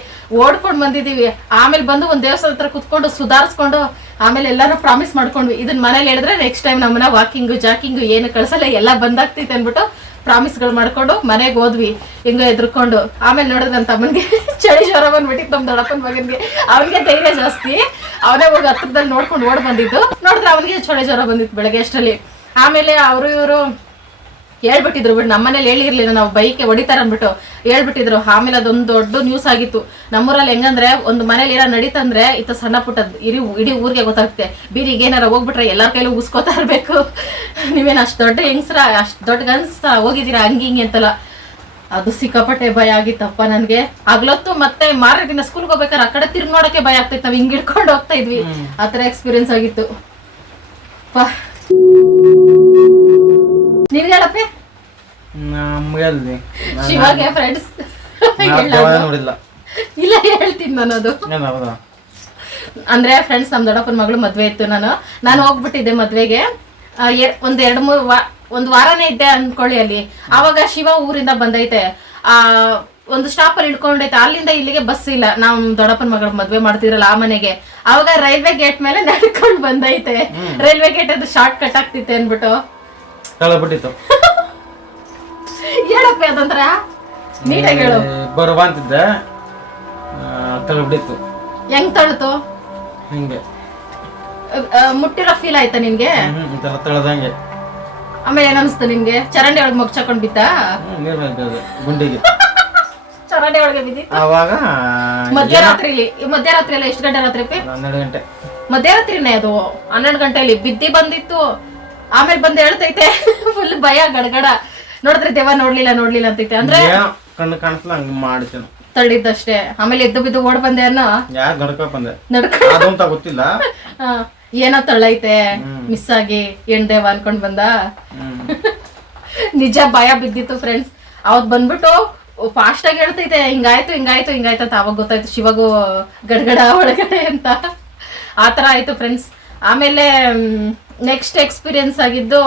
ಓಡ್ಕೊಂಡು ಬಂದಿದೀವಿ. ಆಮೇಲೆ ಬಂದು ಒಂದ್ ದೇವಸ್ಥಾನ ಹತ್ರ ಕುತ್ಕೊಂಡು ಸುಧಾರಿಸ್ಕೊಂಡು ಆಮೇಲೆ ಎಲ್ಲಾರು ಪ್ರಾಮಿಸ್ ಮಾಡ್ಕೊಂಡ್ವಿ. ಇದನ್ನ ಮನೇಲಿ ಹೇಳಿದ್ರೆ ನೆಕ್ಸ್ಟ್ ಟೈಮ್ ನಮ್ಮನ್ನ ವಾಕಿಂಗು ಜಾಕಿಂಗು ಏನು ಕಳ್ಸಲ್ಲ. ಎಲ್ಲ ಬಂದಾಗ್ತೈತೆ ಅನ್ಬಿಟ್ಟು ಪ್ರಾಮಿಸ್ಗಳು ಮಾಡ್ಕೊಂಡು ಮನೆಗೆ ಹೋದ್ವಿ. ಹಿಂಗ ಎದ್ರುಕೊಂಡು ಆಮೇಲೆ ನೋಡಿದ್ರೆ ನನ್ನ ತಮ್ಮನಿಗೆ ಚಳಿ ಜ್ವರ ಬಂದ್ಬಿಟ್ಟಿತ್ತು ನಮ್ಮ ದೊಡ್ಡಪ್ಪನ ಮಗನಿಗೆ. ಅವನಿಗೆ ಧೈರ್ಯ ಜಾಸ್ತಿ. ಅವನೇ ಹೋಗಿ ಹತ್ರದಲ್ಲಿ ನೋಡ್ಕೊಂಡು ಓಡ್ ಬಂದಿದ್ದು. ನೋಡಿದ್ರೆ ಅವನಿಗೆ ಚಳಿ ಜ್ವರ ಬಂದಿತ್ತು ಬೆಳಗ್ಗೆ ಅಷ್ಟರಲ್ಲಿ. ಆಮೇಲೆ ಅವರು ಇವರು ಹೇಳ್ಬಿಟ್ಟಿದ್ರು ಬಿಟ್ಟು ನಮ್ಮನೇಲಿ ಹೇಳಿರ್ಲಿಲ್ಲ ನಾವು ಬೈಕೆ ಹೊಡಿತಾರ ಅಂದ್ಬಿಟ್ಟು ಹೇಳ್ಬಿಟ್ಟಿದ್ರು. ಆಮೇಲೆ ಅದೊಂದು ದೊಡ್ಡ ನ್ಯೂಸ್ ಆಗಿತ್ತು. ನಮ್ಮೂರಲ್ಲಿ ಹೆಂಗಂದ್ರೆ ಒಂದು ಮನೇಲಿ ಏನಾರ ನಡೀತಂದ್ರೆ ಇತ್ತ ಸಣ್ಣ ಪುಟ್ಟದ್ ಇರಿ ಇಡೀ ಊರಿಗೆ ಗೊತ್ತಾಗುತ್ತೆ. ಬೀರಿಗೆ ಏನಾರ ಹೋಗ್ಬಿಟ್ರೆ ಎಲ್ಲರ ಕೈಲೂ ಉಸ್ಕೋತಾ ಇರ್ಬೇಕು. ನೀವೇನು ಅಷ್ಟು ದೊಡ್ಡ ಹೆಂಗ್ಸ್ರ ಅಷ್ಟು ದೊಡ್ಡ ಗನ್ಸ್ ಹೋಗಿದ್ದೀರಾ ಹಂಗೆ ಹಿಂಗೆ ಅಂತಲ್ಲ. ಅದು ಸಿಕ್ಕಾಪಟ್ಟೆ ಭಯ ಆಗಿತ್ತಪ್ಪ ನನ್ಗೆ. ಆಗ್ಲೊತ್ತು ಮತ್ತೆ ಮಾರನೇ ದಿನ ಸ್ಕೂಲ್ಗೆ ಹೋಗ್ಬೇಕಾದ್ರೆ ಆ ಕಡೆ ತಿರ್ಗಿ ನೋಡಕ್ಕೆ ಭಯ ಆಗ್ತೈತೆ ನಾವ್ ಹಿಂಗ್ ಹಿಡ್ಕೊಂಡು ಹೋಗ್ತಾ ಇದ್ವಿ. ಆತರ ಥರ ಎಕ್ಸ್ಪೀರಿಯನ್ಸ್ ಆಗಿತ್ತು. ಪ ನಿನ್ಗೆ ಹೇಳಪ್ಪೆ? ನಮ್ಗೆ ಅಲ್ಲಿ. ಶಿವಾಗೆ ಫ್ರೆಂಡ್ಸ್ ನೋಡಿಲ್ಲ. ಇಲ್ಲ ಹೇಳ್ತೀನಿ ನಾನು ಅದು. ಹೌದಾ ಅಂದ್ರೆ ಫ್ರೆಂಡ್ಸ್ ನಮ್ ದೊಡ್ಡಪ್ಪನ ಮಗಳು ಮದ್ವೆ ಇತ್ತು ನಾನು. ನಾನು ಹೋಗ್ಬಿಟ್ಟಿದ್ದೆ ಮದ್ವೆಗೆ. ಒಂದ್ ಎರಡ್ ಮೂರ್ ವಾ ಒಂದ್ ವಾರನೇ ಇದ್ದೆ ಅನ್ಕೊಳ್ಳಿ ಅಲ್ಲಿ. ಅವಾಗ ಶಿವ ಊರಿಂದ ಬಂದೈತೆ. ಆ ಒಂದು ಸ್ಟಾಪ್ ಅಲ್ಲಿ ಇಳ್ಕೊಂಡೈತೆ. ಅಲ್ಲಿಂದ ಇಲ್ಲಿಗೆ ಬಸ್ ಇಲ್ಲ. ನಮ್ ದೊಡ್ಡಪ್ಪನ ಮಗಳ ಮದ್ವೆ ಮಾಡ್ತಿರಲ್ಲ ಆ ಮನೆಗೆ. ಅವಾಗ ರೈಲ್ವೆ ಗೇಟ್ ಮೇಲೆ ನಡ್ಕೊಂಡ್ ಬಂದೈತೆ. ರೈಲ್ವೆ ಗೇಟ್ ಅದು ಶಾರ್ಟ್ ಕಟ್ ಆಗ್ತಿತ್ತೆ ಅನ್ಬಿಟ್ಟು. ತಳಬಿಟ್ಟಿತ್ತು. ಹೇಳಪ್ಪ ಅದಂದ್ರ ನೀಟಾಗಿ ಹೇಳು. ಬರುವ ಅಂತಿದ್ದೆ. ತಳಬಿಟ್ಟಿತ್ತು. ಹೆಂಗ್ ತಳ್ತು? ಹಿಂಗೆ. ಅಹ್, ಮುಟ್ಟಿರೋ ಫೀಲ್ ಆಯ್ತಾ ನಿನ್ಗೆ? ಹ್ಮ್ ಈ ತರ ತಳದಂಗೆ. ಆಮೇಲೆ ಏನ್ ಅನ್ಸ್ತು ನಿನ್ಗೆ? ಚರಂಡಿ ಒಳಗೆ ಮುಗ್ಚಾಕೊಂಡ್ ಬಿತ್ತಾ? ಹ್ಮ್ ನೀರ್ ಗುಂಡಿಗೆ. ಚರಂಡಿ ಒಳಗೆ ಬಿದ್ದಿ ಅವಾಗ ಮಧ್ಯರಾತ್ರಿಲಿ ಈ ಮಧ್ಯರಾತ್ರಿ ಎಲ್ಲ ಎಷ್ಟು ಗಂಟೆ ರಾತ್ರಿ ಹನ್ನೆರಡು ಗಂಟೆ. ಮಧ್ಯರಾತ್ರಿನೇ ಅದು. ಹನ್ನೆರಡು ಗಂಟೆಲಿ ಬಿದ್ದಿ ಬಂದಿತ್ತು. ಆಮೇಲೆ ಬಂದ್ ಹೇಳ್ತೈತೆ ಫುಲ್ ಭಯ ಗಡಗಡ. ನೋಡಿದ್ರೆ ದೇವ ನೋಡ್ಲಿಲ್ಲ ನೋಡ್ಲಿಲ್ಲ ಅಂತೈತೆ ಅಂದ್ರೆ ಏನೋ ಕಣ್ಣು ಕಾಣಿಸ್ಲ ಹಂಗ ಮಾಡ್ತೇನೆ. ತಳ್ಳಿದ್ದಷ್ಟೇ. ಆಮೇಲೆ ಎದ್ದು ಬಿದ್ದು ಓಡ್ ಬಂದೆ ಅನ್ನೋ? ಯಾರು ಬಂದೆ. ನಡ್ಕ ಅದು ಅಂತ ಗೊತ್ತಿಲ್ಲ ಏನೋ ತಳ್ಳೈತೆ ಮಿಸ್ ಆಗಿ ದೇವ ಅನ್ಕೊಂಡ್ ಬಂದ? ನಿಜ ಭಯ ಬಿದ್ದಿತ್ತು ಫ್ರೆಂಡ್ಸ್ ಅವತ್ ಬಂದ್ಬಿಟ್ಟು ಫಾಸ್ಟ್ ಆಗಿ ಹೇಳ್ತೈತೆ ಹಿಂಗಾಯ್ತು ಹಿಂಗಾಯ್ತು ಹಿಂಗಾಯ್ತು ಅಂತ ಅವಾಗ ಗೊತ್ತಾಯ್ತು. ಶಿವಗೂ ಗಡ್ಗಡ ಒಳಗಡೆ ಅಂತ. ಆತರ ಆಯ್ತು ಫ್ರೆಂಡ್ಸ್ ಆಮೇಲೆ ನೆಕ್ಸ್ಟ್ ಎಕ್ಸ್ಪೀರಿಯನ್ಸ್ ಆಗಿದ್ದು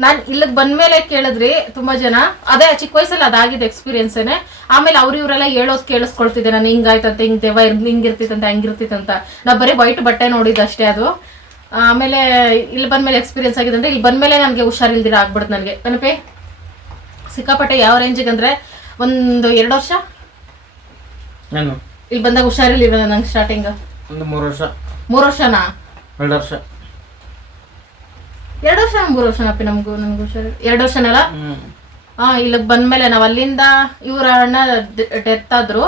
ನಾನು ಇಲ್ಲಿಗೆ ಬಂದ್ಮೇಲೆ ಕೇಳಿದ್ರಿ ತುಂಬಾ ಜನ. ಅದೇ ಚಿಕ್ಕ ವಯಸ್ಸಲ್ಲಿ ಅದಾಗಿದೆ ಎಕ್ಸ್ಪೀರಿಯನ್ಸೇನೆ ಆಮೇಲೆ ಅವ್ರು ಇವರೆಲ್ಲ ಹೇಳೋದು ಕೇಳಿಸ್ಕೊಳ್ತಿದ್ದೆ ನಾನು ಹಿಂಗಾಯ್ತಂತೆ ಹಿಂಗ್ ದೆವ್ವ ಇರ್- ಹಿಂಗಿರ್ತಿತ್ತಂತ ಹಂಗಿರ್ತಿತ್ತಂತ ನಾ ಬರೀ ವೈಟ್ ಬಟ್ಟೆ ನೋಡಿದ್ದಷ್ಟೇ ಅದು. ಆಮೇಲೆ ಇಲ್ಲಿ ಬಂದ್ಮೇಲೆ ಎಕ್ಸ್ಪೀರಿಯನ್ಸ್ ಆಗಿದೆ ಅಂದ್ರೆ ಇಲ್ಲಿ ಬಂದ್ಮೇಲೆ ನನಗೆ ಹುಷಾರಿಲ್ದಿರ ಆಗ್ಬಿಡ್ತು ನನಗೆ. ನೆನಪಿ ಸಿಕ್ಕಾಪಟ್ಟೆ ಯಾವ ರೇಂಜಿಗೆ ಅಂದ್ರೆ ಒಂದು ಎರಡು ವರ್ಷ? ಇಲ್ಲಿ ಬಂದಾಗ ಹುಷಾರಿಲ್ಲ ನಂಗೆ ಸ್ಟಾರ್ಟಿಂಗ್ ಒಂದು ಮೂರು ವರ್ಷ. ಮೂರು ವರ್ಷನಾ? ಎರಡು ವರ್ಷ. ಎರಡು ವರ್ಷ ಮೂರು ವರ್ಷನಪ್ಪಿ ನಮಗೂ ನಮ್ಗೆ ಸರ್ ಎರಡು ವರ್ಷನಲ್ಲ ಆ ಹಾ ಇಲ್ಲಿಗೆ ಬಂದ್ಮೇಲೆ ನಾವು ಅಲ್ಲಿಂದ ಇವ್ರ ಅಣ್ಣ ಡೆತ್ ಆದ್ರು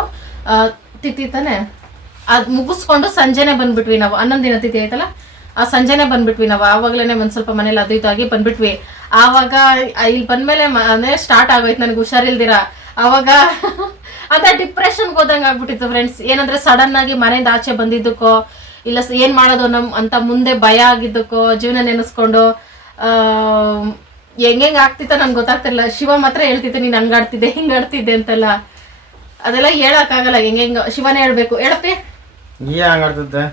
ತಿಥಿ ತಾನೆ? ಅದ್ ಮುಗಿಸ್ಕೊಂಡು ಸಂಜೆನೆ ಬಂದ್ಬಿಟ್ವಿ ನಾವು. ಹನ್ನೊಂದು ದಿನ ತಿಥಿ ಆಯ್ತಲ್ಲ? ಆ ಸಂಜೆನೆ ಬಂದ್ಬಿಟ್ವಿ ನಾವು. ಆವಾಗ್ಲೇನೆ ಒಂದ್ ಸ್ವಲ್ಪ ಮನೇಲಿ ಅದು ಇದಾಗಿ ಬಂದ್ಬಿಟ್ವಿ. ಆವಾಗ ಇಲ್ಲಿ ಬಂದ್ಮೇಲೆ ಮನೆ ಸ್ಟಾರ್ಟ್ ಆಗೋಯ್ತು ನನಗೆ ಹುಷಾರಿಲ್ದಿರ. ಆವಾಗ ಅದೇ ಡಿಪ್ರೆಷನ್ಗೆ ಹೋದಂಗೆ ಆಗ್ಬಿಟ್ಟಿತ್ತು ಫ್ರೆಂಡ್ಸ್ ಏನಂದ್ರೆ ಸಡನ್ ಆಗಿ ಮನೆಯಿಂದ ಆಚೆ ಬಂದಿದ್ದಕ್ಕೋ ಇಲ್ಲ ಏನ್ ಮಾಡೋದು ನಮ್ ಅಂತ ಮುಂದೆ ಭಯ ಆಗಿದ್ದಕ್ಕೋ ಜೀವನ ನೆನೆಸ್ಕೊಂಡು ಆ ಹೆಂಗ್ ಆಗ್ತಿತ್ತ ನಂಗೆ ಗೊತ್ತಾಗ್ತಿಲ್ಲ ಶಿವ ಮಾತ್ರ ಹೇಳ್ತಿದ್ದೆ ನೀನ್ ಹಂಗಾಡ್ತಿದ್ದೆ ಹಿಂಗಾಡ್ತಿದ್ದೆ ಅಂತೆಲ್ಲ. ಅದೆಲ್ಲ ಹೇಳಕ್ಕಾಗಲ್ಲ ಹೆಂಗೆ ಶಿವನೇ ಹೇಳ್ಬೇಕು. ಹೇಳಪ್ಪಿ. ಹಂಗಾಡ್ತಿದ್ದೆ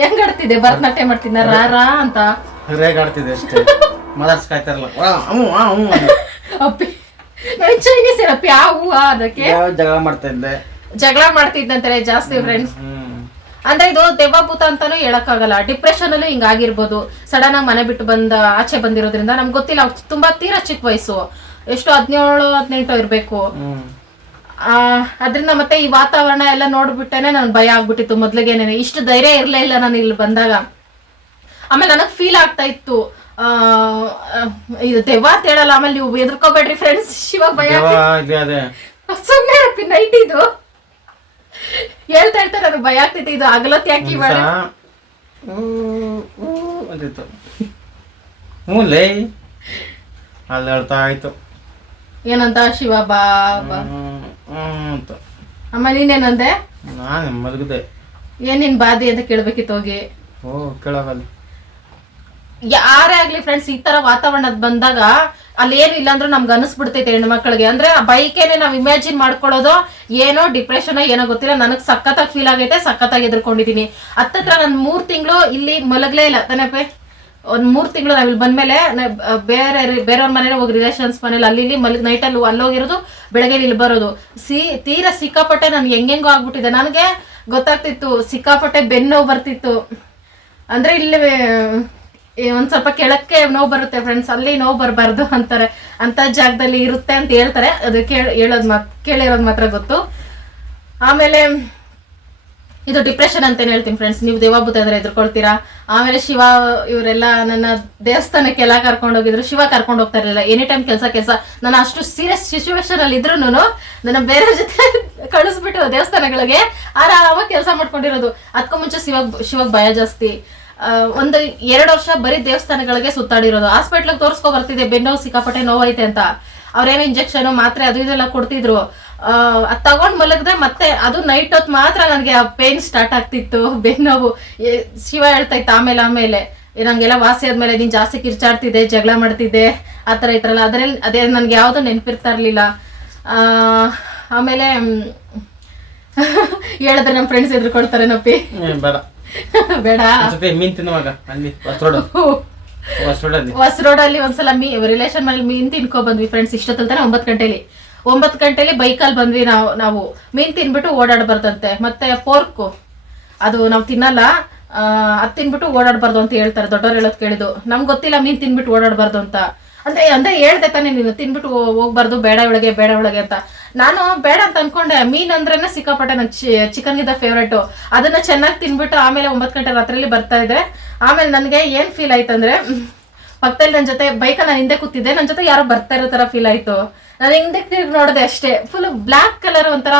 ಹೆಂಗ್ ಆಡ್ತಿದ್ದೆ? ಭರತನಾಟ್ಯ ಮಾಡ್ತಿದ್ನ? ರಾ ರಾ ಅಂತ. ರೇಗಾಡ್ತಿದ್ದೆ ಅಷ್ಟೇ. ಮಾತಾಡ್ಸ್ಕಾಯ್ತಾರಲ್ಲ ಅಪ್ಪಿ. ನಾನು ಚೈನೀಸ್ ಹೇಳಪ್ಪಿ ಆ ಹೂ ಅದಕ್ಕೆ. ಜಗಳ ಮಾಡ್ತಿದ್ದೆ? ಜಗಳ ಮಾಡ್ತಿದ್ದಂತಾರೆ ಜಾಸ್ತಿ ಫ್ರೆಂಡ್ಸ್ ಅಂದ್ರೆ ಇದು ದೆವ್ವಭೂತ ಅಂತಾನು ಹೇಳಕ್ಕಾಗಲ್ಲ. ಡಿಪ್ರೆಷನ್ ಅಲ್ಲೂ ಹಿಂಗಾಗಿರ್ಬೋದು ಸಡನ್ ಆಗಿ ಮನೆ ಬಿಟ್ಟು ಬಂದ ಆಚೆ ಬಂದಿರೋದ್ರಿಂದ ನಮ್ಗೆ ಗೊತ್ತಿಲ್ಲ. ತುಂಬಾ ತೀರಾ ಚಿಕ್ಕ ವಯಸ್ಸು. ಎಷ್ಟು ಹದಿನೇಳು ಹದಿನೆಂಟು ಇರ್ಬೇಕು. ಆ ಅದ್ರಿಂದ ಮತ್ತೆ ಈ ವಾತಾವರಣ ಎಲ್ಲ ನೋಡ್ಬಿಟ್ಟೇನೆ ನನ್ ಭಯ ಆಗ್ಬಿಟ್ಟಿತ್ತು ಮೊದ್ಲಿಗೆನೆ. ಇಷ್ಟು ಧೈರ್ಯ ಇರ್ಲೇ ಇಲ್ಲ ನಾನು ಇಲ್ಲಿ ಬಂದಾಗ. ಆಮೇಲೆ ನನಗ್ ಫೀಲ್ ಆಗ್ತಾ ಇತ್ತು. ಆ ಇದು ದೆವ್ವ ಅಂತ ಹೇಳಲ್ಲ. ಆಮೇಲೆ ನೀವು ಎದ್ರಕೋಬೇಡ್ರಿ ಫ್ರೆಂಡ್ಸ್ ಶಿವ ಭಯ. ಸುಮ್ಮನೆ ನೈಟ್ ಇದು. ಹೇಳ್ತಾ ಹೇಳ್ತಾ ನನಗೆ ಭಯ ಆಗ್ತೈತೆ ಇದು ಆಗಲತ್ತೆ ಯಾಕೆ ಊ ಅಂತಿತ್ತು. ಹ್ಞೂ ಲೇ ಅಲ್ಲಿ ಹೇಳ್ತಾ ಆಯ್ತು. ಏನಂತ? ಶಿವ ಬಾ ಬಾ. ಅಂತ. ಅಮ್ಮ ನೀನೇನಂದೆ? ನಾನು ಮಲಗಿದೆ ಏನ್ ನಿನ್ ಬಾದಿ ಅಂತ ಕೇಳ್ಬೇಕಿತ್ತು ಹೋಗಿ? ಓ ಕೇಳೋಗಲ್ಲ. ಯಾರೇ ಆಗ್ಲಿ ಫ್ರೆಂಡ್ಸ್ ಈ ತರ ವಾತಾವರಣದ ಬಂದಾಗ ಅಲ್ಲಿ ಏನು ಇಲ್ಲ ಅಂದ್ರೆ ನಮ್ಗೆ ಅನಿಸ್ಬಿಡ್ತೈತೆ ಮಕ್ಕಳಿಗೆ. ಅಂದ್ರೆ ಆ ಬೈಕೇನೆ ನಾವು ಇಮ್ಯಾಜಿನ್ ಮಾಡ್ಕೊಳ್ಳೋದು ಏನೋ ಡಿಪ್ರೆಷನ್ ಏನೋ ಗೊತ್ತಿಲ್ಲ. ನನಗ್ ಸಖತ್ತಾಗಿ ಫೀಲ್ ಆಗೈತೆ, ಸಖತ್ತಾಗಿ ಎದ್ರಕೊಂಡಿದೀನಿ. ಹತ್ತತ್ರ ನನ್ ಮೂರ್ ತಿಂಗಳು ಇಲ್ಲಿ ಮಲಗಲೇ ಇಲ್ಲ. ತಾನೇಪೆ, ಒಂದ್ ಮೂರ್ ತಿಂಗಳು ನಾವಿಲ್ಲಿ ಬಂದ್ಮೇಲೆ ಬೇರೆ ಬೇರೆಯವ್ರ ಮನೇಲಿ ಹೋಗಿ ರಿಲೇಷನ್ಸ್ ಮನೇಲಿ ಅಲ್ಲಿ ಇಲ್ಲಿ ಮಲಗ್ ನೈಟ್ ಅಲ್ಲಿ ಅಲ್ಲೋಗಿರೋದು ಬೆಳಗ್ಗೆ ಇಲ್ಲಿ ಬರೋದು. ಸಿ ತೀರಾ ಸಿಕ್ಕಾಪಟ್ಟೆ ನನ್ ಹೆಂಗೆಂಗೋ ಆಗ್ಬಿಟ್ಟಿದೆ. ನನಗೆ ಗೊತ್ತಾಗ್ತಿತ್ತು, ಸಿಕ್ಕಾಪಟ್ಟೆ ಬೆನ್ನೋವು ಬರ್ತಿತ್ತು. ಅಂದ್ರೆ ಇಲ್ಲಿ ಒಂದ್ ಸ್ವಲ್ಪ ಕೆಳಕ್ಕೆ ನೋವು ಬರುತ್ತೆ ಫ್ರೆಂಡ್ಸ್ ಅಲ್ಲಿ ನೋವು ಬರಬಾರ್ದು ಅಂತಾರೆ. ಅಂತ ಜಾಗದಲ್ಲಿ ಇರುತ್ತೆ ಅಂತ ಹೇಳ್ತಾರೆ. ಅದು ಕೇಳ, ಹೇಳೋದ್ ಮಾತ್, ಕೇಳಿರೋದು ಮಾತ್ರ ಗೊತ್ತು. ಆಮೇಲೆ, ಇದು ಡಿಪ್ರೆಷನ್ ಅಂತ ಹೇಳ್ತೀನಿ ಫ್ರೆಂಡ್ಸ್ ನೀವು ದೇವಾಭೂತ ಇದ್ರೆ ಎದುರ್ಕೊಳ್ತೀರಾ? ಆಮೇಲೆ ಶಿವ, ಇವರೆಲ್ಲ ನನ್ನ ದೇವಸ್ಥಾನಕ್ಕೆಲ್ಲ ಕರ್ಕೊಂಡು ಹೋಗಿದ್ರು. ಶಿವ ಕರ್ಕೊಂಡು ಹೋಗ್ತಾ ಇರಲಿಲ್ಲ. ಎನಿ ಟೈಮ್ ಕೆಲಸ ಕೆಲಸ. ನಾನು ಅಷ್ಟು ಸೀರಿಯಸ್ ಸಿಚುವೇಶನ್ ಅಲ್ಲಿ ಇದ್ರು ನನ್ನ ಬೇರೆ ಜೊತೆ ಕಳಿಸ್ಬಿಟ್ಟು ದೇವಸ್ಥಾನಗಳಿಗೆ ಆರಾಮಾಗಿ ಕೆಲಸ ಮಾಡ್ಕೊಂಡಿರೋದು. ಅದಕ್ಕೂ ಮುಂಚೆ ಶಿವ ಶಿವಗ್ ಭಯ ಜಾಸ್ತಿ. ಒಂದು ಎರಡು ವರ್ಷ ಬರೀ ದೇವಸ್ಥಾನಗಳಿಗೆ ಸುತ್ತಾಡಿರೋದು. ಹಾಸ್ಪಿಟ್ಲಿಗೆ ತೋರಿಸ್ಕೊ ಬರ್ತಿದ್ದೆ. ಬೆನ್ನೋವು ಸಿಕ್ಕಾಪಟ್ಟೆ ನೋವೈತೆ ಅಂತ. ಅವ್ರೇನು ಇಂಜೆಕ್ಷನ್ ಮಾತ್ರೆ ಅದು ಇದೆಲ್ಲ ಕೊಡ್ತಿದ್ರು. ಅದು ತಗೊಂಡ್ ಮಲಗಿದ್ರೆ ಮತ್ತೆ ಅದು ನೈಟ್ ಹೊತ್ತು ಮಾತ್ರ ನನಗೆ ಆ ಪೇನ್ ಸ್ಟಾರ್ಟ್ ಆಗ್ತಿತ್ತು. ಬೆನ್ನೋವು. ಶಿವ ಹೇಳ್ತಾ ಇತ್ತು, ಆಮೇಲೆ ಆಮೇಲೆ. ನಂಗೆಲ್ಲ ವಾಸಿ ಆದ್ಮೇಲೆ ನೀನು ಜಾಸ್ತಿ ಕಿರ್ಚಾಡ್ತಿದ್ದೆ, ಜಗಳ ಮಾಡ್ತಿದ್ದೆ. ಆ ಥರ ಈ ಅದ್ರಲ್ಲಿ, ಅದೇ ನನ್ಗೆ ಯಾವುದು ನೆನಪಿರ್ತಾ ಇರ್ಲಿಲ್ಲ. ಆಮೇಲೆ ಹೇಳಿದ್ರೆ ನಮ್ಮ ಫ್ರೆಂಡ್ಸ್ ಎದ್ರುಕೊಳ್ತಾರೆ ನಪ್ಪಿ. ಬೇಡ. ಬೇಡ. ಮೀನ್ ತಿನ್ನುವಾಗ ಅಲ್ಲಿ ಹೊಸರೋಡು ಹೊಸರೋಡಲ್ಲಿ ಹೊಸ ರೋಡಲ್ಲಿ ಒಂದ್ಸಲ ಮೀ ರಿಲೇಷನ್ ಮನೇಲಿ ಮೀನ್ ತಿನ್ಕೊ ಬಂದ್ವಿ ಫ್ರೆಂಡ್ಸ್ ಇಷ್ಟೊತ್ತಲ್ ತಾನೆ ಒಂಬತ್ತು ಗಂಟೆಲಿ. ಒಂಬತ್ತು ಗಂಟೆಲಿ ಬೈಕಲ್ಲಿ ಬಂದ್ವಿ ನಾವು ನಾವು. ಮೀನ್ ತಿನ್ಬಿಟ್ಟು ಓಡಾಡಬಾರ್ದಂತೆ. ಮತ್ತೆ ಪೋರ್ಕು ಅದು ನಾವು ತಿನ್ನಲ್ಲ. ಅದ್ ತಿನ್ಬಿಟ್ಟು ಓಡಾಡಬಾರ್ದು ಅಂತ ಹೇಳ್ತಾರೆ. ದೊಡ್ಡವ್ರು ಹೇಳೋದ್ ಕೇಳಿದ್ದು. ನಮ್ಗೆ ಗೊತ್ತಿಲ್ಲ ಮೀನ್ ತಿನ್ಬಿಟ್ಟು ಓಡಾಡಬಾರ್ದು ಅಂತ. ಅಂದ್ರೆ ಅಂದ್ರೆ ಹೇಳ್ದೆ ತಾನೇ ನೀನು, ತಿನ್ಬಿಟ್ಟು ಹೋಗ್ಬಾರ್ದು, ಬೇಡ ಒಳಗೆ ಬೇಡ ಒಳಗೆ ಅಂತ. ನಾನು ಬೇಡ ಅಂತ ಅನ್ಕೊಂಡೆ. ಮೀನ್ ಅಂದ್ರೇನೆ ಸಿಕ್ಕಾಪಟ್ಟೆ ನಂಗೆ ಚಿಕನ್ ಗಿದ್ದ ಫೇವ್ರೇಟು ಅದನ್ನ ಚೆನ್ನಾಗಿ ತಿನ್ಬಿಟ್ಟು ಆಮೇಲೆ ಒಂಬತ್ತು ಗಂಟೆ ರಾತ್ರಿಯಲ್ಲಿ ಬರ್ತಾ ಇದೆ ಆಮೇಲೆ ನನಗೆ ಏನ್ ಫೀಲ್ ಆಯ್ತಂದ್ರೆ ಅಂದ್ರೆ ಪಕ್ಕದಲ್ಲಿ ನನ್ನ ಜೊತೆ ಬೈಕಲ್ಲಿ ನಾನು ಹಿಂದೆ ಕೂತಿದ್ದೆ. ನನ್ನ ಜೊತೆ ಯಾರೋ ಬರ್ತಾ ಇರೋ ತರ ಫೀಲ್ ಆಯ್ತು. ನಾನು ಹಿಂದೆ ತಿರುಗಿ ನೋಡಿದೆ ಅಷ್ಟೇ. ಫುಲ್ ಬ್ಲ್ಯಾಕ್ ಕಲರ್ ಒಂಥರ